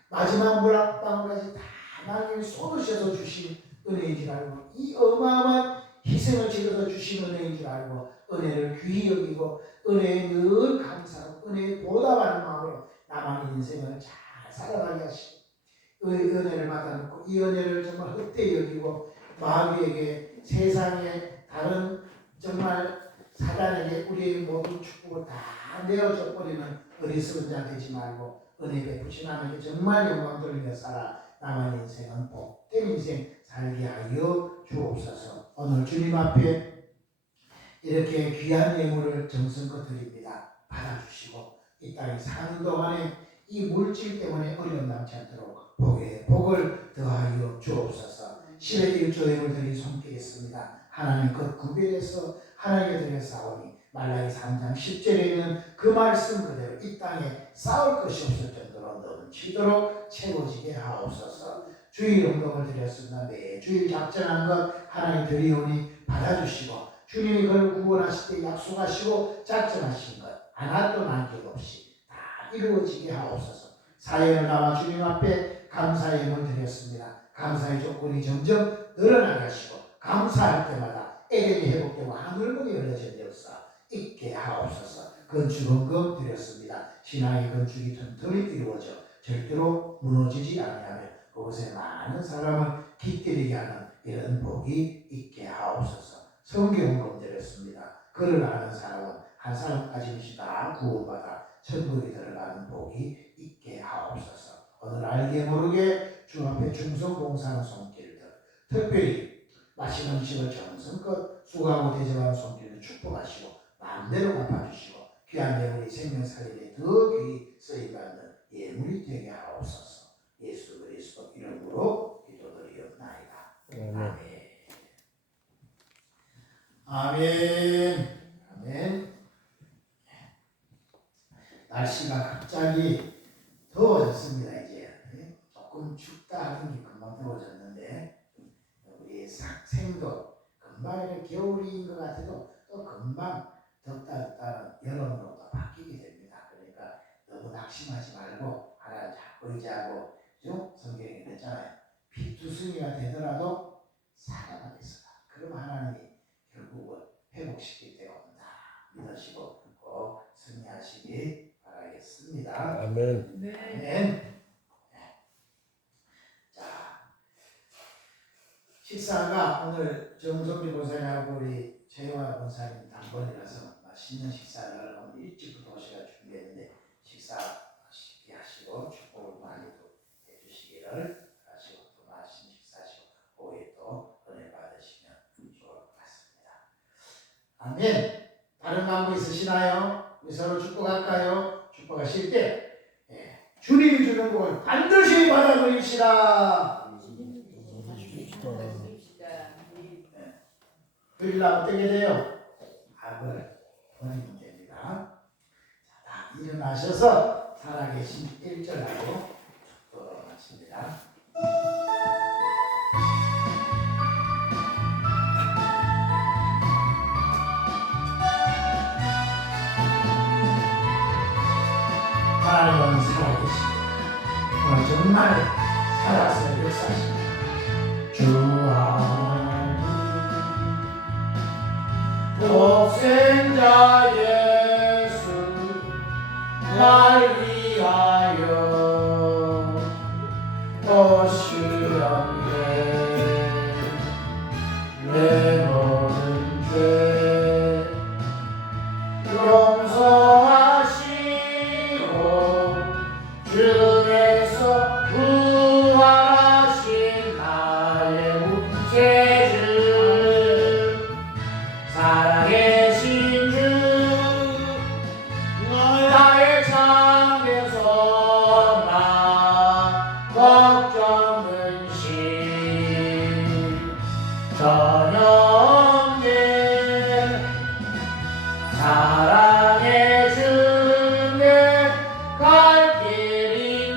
마지막 물 한 방울까지 다 하나님이 쏟으셔서 주신 은혜인 줄 알고 이 어마어마한 희생을 지어서 주신 은혜인 줄 알고 은혜를 귀히 여기고 은혜에 늘 감사하고 은혜에 보답하는 마음으로 남은 인생을 잘 살아가게 하시고 은혜를 받아놓고 이 은혜를 정말 헛되이 여기고 마귀에게 세상에 다른 정말 사단에게 우리의 모든 축복을 다 내어줘 버리는 어리석은 자 되지 말고 은혜 베푸신 하나님께 정말 영광 돌리며 살아 남은 인생은 복된 인생 살게 하여 주옵소서. 오늘 주님 앞에 이렇게 귀한 예물을 정성껏 드립니다. 받아주시고 이 땅에 사는 동안에 이 물질 때문에 어려움 남지 않도록 복을 더하여 주옵소서. 10의 1조 예물 드린 손길이 있습니다. 하나님 그 구별해서 하나님께 드려 싸우니 말라기 3장 10절에는 그 말씀 그대로 이 땅에 싸울 것이 없을 정도로 넘치도록 채워지게 하옵소서. 주일 운동을 드렸습니다. 매주일 작정한 것 하나님 드리오니 받아주시고 주님이 그를 구원하실 때 약속하시고 작정하신 것 하나도 남김없이 다 이루어지게 하옵소서. 사연을 나와 주님 앞에 감사의 예물 드렸습니다. 감사의 조건이 점점 늘어나게 하시고 감사할 때마다 에덴이 회복되고 하늘문이 열려진 역사 있게 하옵소서. 건축원금 드렸습니다. 신앙의 건축이 튼튼히 이루어져 절대로 무너지지 아니하며 그곳에 많은 사람을 깃들이게 하는 이런 복이 있게 하옵소서. 성경원금 드렸습니다. 그를 아는 사람은 한 사람까지 다 구원받아 천국에 들어가는 복이 있게 하옵소서. 오늘 알게 모르게 주 앞에 충성 봉사하는 손길들 특별히 맛있는 음식을 정성껏 수고하고 대접하는 손길을 축복하시고 마음대로 갚아주시고 귀한 예물이 생명살인에 더 귀히 쓰임받는 예물이 되게 하옵소서. 예수 그리스도 이름으로 기도드리옵나이다. 아멘. 아멘. 날씨가 갑자기 더워졌습니다. 이제 조금 춥다 하는 게 금방 더워졌는데 우리 생도 금방 이렇게 겨울인 것 같아도 또 금방 덥다는 여름으로 또 바뀌게 됩니다. 그러니까 너무 낙심하지 말고 하나님 잡고 의지하고 성경에 그랬잖아요. 피투성이가 되더라도 살아나겠으라. 그럼 하나님이 결국은 회복시킬 때가 온다. 믿으시고 꼭 승리하시기 바라겠습니다. 아멘. 네. 아멘. 자, 식사가 오늘 정성비 권사님하고 우리 최영화 권사님 단번이라서 맛있는 식사를 오늘 일찍부터 오셔가 준비했는데 식사 맛있게 하시고 축복을 많이 해주시기를 하시고 또 맛있는 식사하시고 오후에 또 은혜 받으시면 좋을 것 같습니다. 아멘. 다른 방법 있으시나요? 우리 서로 축복할까요? 축복하실 때 주님이 주는 복을 반드시 받아들입시다. 그러려면 어떻게 돼요? 악을 버리면 됩니다. 자, 다 일어나셔서 살아계신 1절하고 축도록 마칩니다. 하나님은 살아계십니다. 오늘 정말 살아서 역사하십니다. 주 독생자 예수 날 위하여 오시었네. 내 모든 죄 용서하시고 주에서 구하신 나의 구세주 살아계신 주 나의 참에서 나 걱정 근심 전영계 사랑해 주네 갈 길이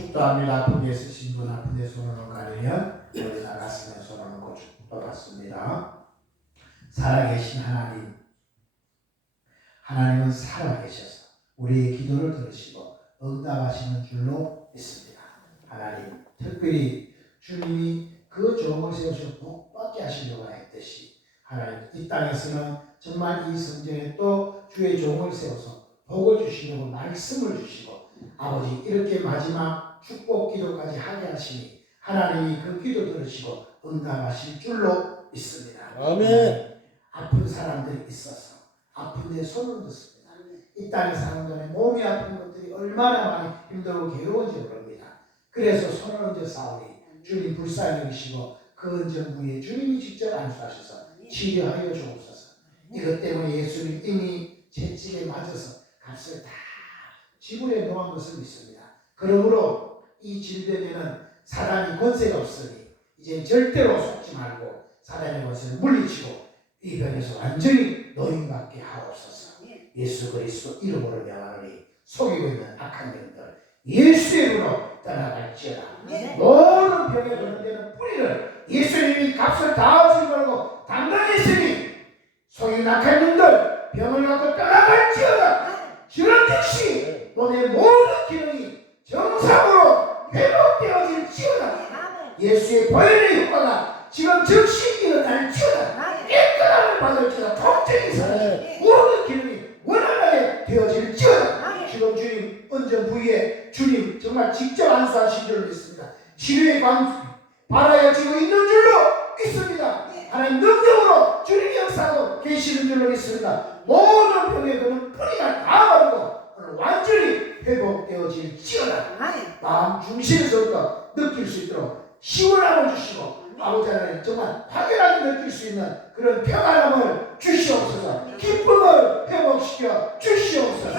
축도합니다. 아픈 데 쓰신 분 아픈 데 손을 가리면 머리나 가슴에 손을 얹고 축도받습니다. 살아계신 하나님, 하나님은 살아계셔서 우리의 기도를 들으시고 응답하시는 줄로 믿습니다. 하나님, 특별히 주님이 그 종을 세우시고 복받게 하시려고 했듯이 하나님 이 땅에서는 정말 이 성전에 또 주의 종을 세워서 복을 주시려고 말씀을 주시고 아버지 이렇게 마지막 축복 기도까지 하게 하시니 하나님이 그 기도 들으시고 응답하실 줄로 믿습니다. 아멘. 아픈 사람들이 있어서 아픈 데 손을 뒀습니다. 이 땅의 사람들의 몸이 아픈 것들이 얼마나 많이 힘들고 괴로운지 모릅니다. 그래서 손을 얹어 싸우니 주님 불쌍히 여기시고 그 언정부에 주님이 직접 안수하셔서 치료하여 주옵소서. 이것 때문에 예수님 이미 채찍에 맞아서 값을 다 지불해 놓은 것을 믿습니다. 그러므로 이 질병에는 사단이 권세가 없으니 이제 절대로 속지 말고 사단의 권세를 물리치고 이 병에서 완전히 노인받게 하옵소서. 예수 그리스도 이름으로 명하노니 속이고 있는 악한 영들 예수의 이름으로 떠나갈지어다. 모든 병에 드는 데는 뿌리를 예수님이 값을 다 지불하고 단단히 속인 악한 영들 병을 갖고 떠나갈지어다. 그런 즉시 몸의 모든 기능이 정상으로 회복되어질지어다. 예수의 보혈의 효과가 지금 즉시 일어날지어다. 깨끗함을 받을지어다. 통증이 사라지고 모든 기능이 원활하게 되어질지어다. 지금 주님 언전 부위에 주님 정말 직접 안수하신 줄 믿습니다. 치료의 관 바라여지고 있는 줄로 믿습니다. 하나님 능력으로 주님이 역사하고 계시는 줄로 믿습니다. 모든 병에 그는 뿌리가 다 마르고 오늘 완전히 회복되어질지어다. 마음 중심에서부터 느낄 수 있도록 시원함을 주시고 아버지 하나님 정말 확연하게 느낄 수 있는 그런 평안함을 주시옵소서. 기쁨을 회복시켜 주시옵소서.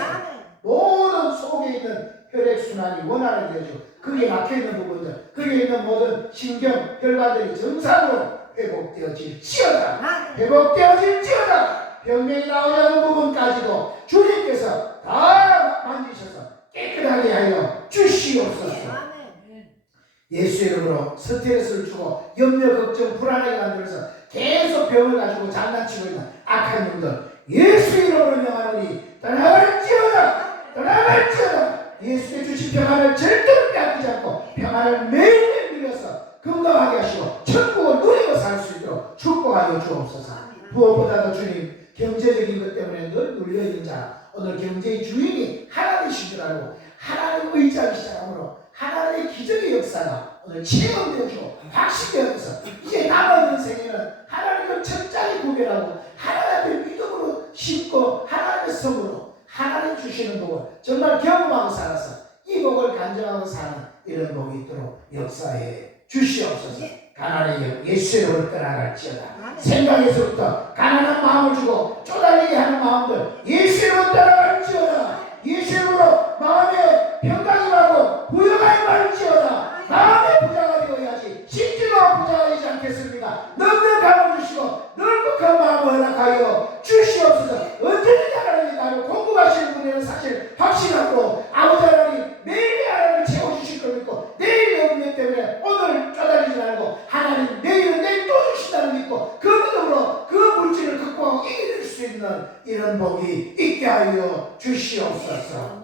모든 속에 있는 혈액순환이 원활하게 되어지고 그게 막혀있는 부분들 그게 있는 모든 신경, 혈관들이 정상으로 회복되어질지어다. 회복되어질지어다. 병명이 나오지 않는 부분까지도 주님께서 다 만지셔서 깨끗하게 하여 주시옵소서. 예수 이름으로 스트레스를 주고 염려, 걱정, 불안하게 만들어서 계속 병을 가지고 장난치고 있는 악한 놈들 예수 이름으로 명하노니 떠나갈지어다. 떠나갈지어다. 예수의 주신 평안을 절대로 빼앗기지 않고 평안을 매일매일 누려서 건강하게 하시고 천국을 누리고 살 수 있도록 축복하여 주옵소서. 무엇보다도 주님 경제적인 것 때문에 늘 눌려있는 자 오늘 경제의 주인이 하나님이신 줄 알고 하나님을 의지하기 시작함으로 하나님의 기적의 역사가 오늘 체험되어지고 확신되어서 이제 남아있는 생에는 하나님을 철저히 구별하고 하나님의 믿음으로 심고 하나님의 성으로 하나님 주시는 복을 정말 경험하고 살아서 이 복을 간증하고 사는 이런 복이 있도록 역사해 주시옵소서. 가난의 영 예수의 이름으로 떠나갈지어다. 생각에서부터 가난한 마음을 주고 쪼달리게 하는 마음들 예수의 이름으로 떠나갈지어다. 예수의 이름으로 마음에 평강이 말고 부여가 말지어다. 마음의 부자가 되어야지 심지도 부자가 되지 않겠습니까? 넉넉함을 주시고 넉넉한 마음을 허락하여 주시옵소서. 언제든지 하나님이 나를 공급하시는 분에는 사실 확신하고 아버지 하나님 매일매일 하나님을 채워주실 걸 믿고 내일의 은혜 때문에 오늘 쪼달리지 않고 하나님 내일은 내일 또 주신다는 믿고 그 믿음으로 그 물질을 극복하고 이길 수 있는 이런 복이 있게 하여 주시옵소서.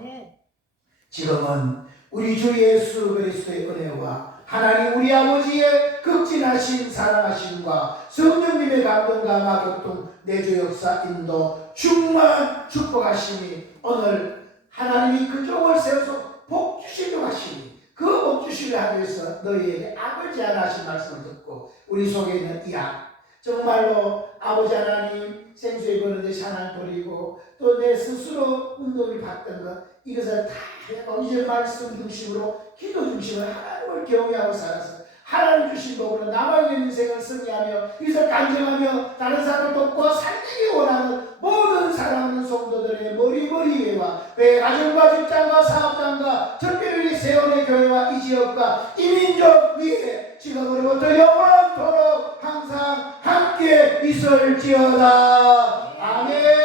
지금은 우리 주 예수 그리스도의 은혜와 하나님 우리 아버지의 극진하신 사랑하심과 성령님의 감동과 마교통 내주 역사 인도 충만 축복하시니 오늘 하나님이 그 종을 세워서 복 주시려고 하시니 그 복 주시려 하기 위해서 너희에게 악을 제안하신 말씀을 듣고 우리 속에 있는 이 악 정말로 아버지 하나님 생수에 버는데 샤난 버리고 또 내 스스로 운동을 받던 것 이것을 다 해고 이제 말씀 중심으로 기도 중심으로 하나님을 경외하고 살아서 하나님 주신 복으로 남아있는 인생을 승리하며 이것을 간증하며 다른 사람을 돕고 살리기 원하는 모든 사랑하는 성도들의 머리머리와 왜 가정과 직장과 사업장과 특별히 세월의 교회와 이 지역과 이 민족 위에 지금으로부터 영원토록 항상 함께 있을지어다. 아멘.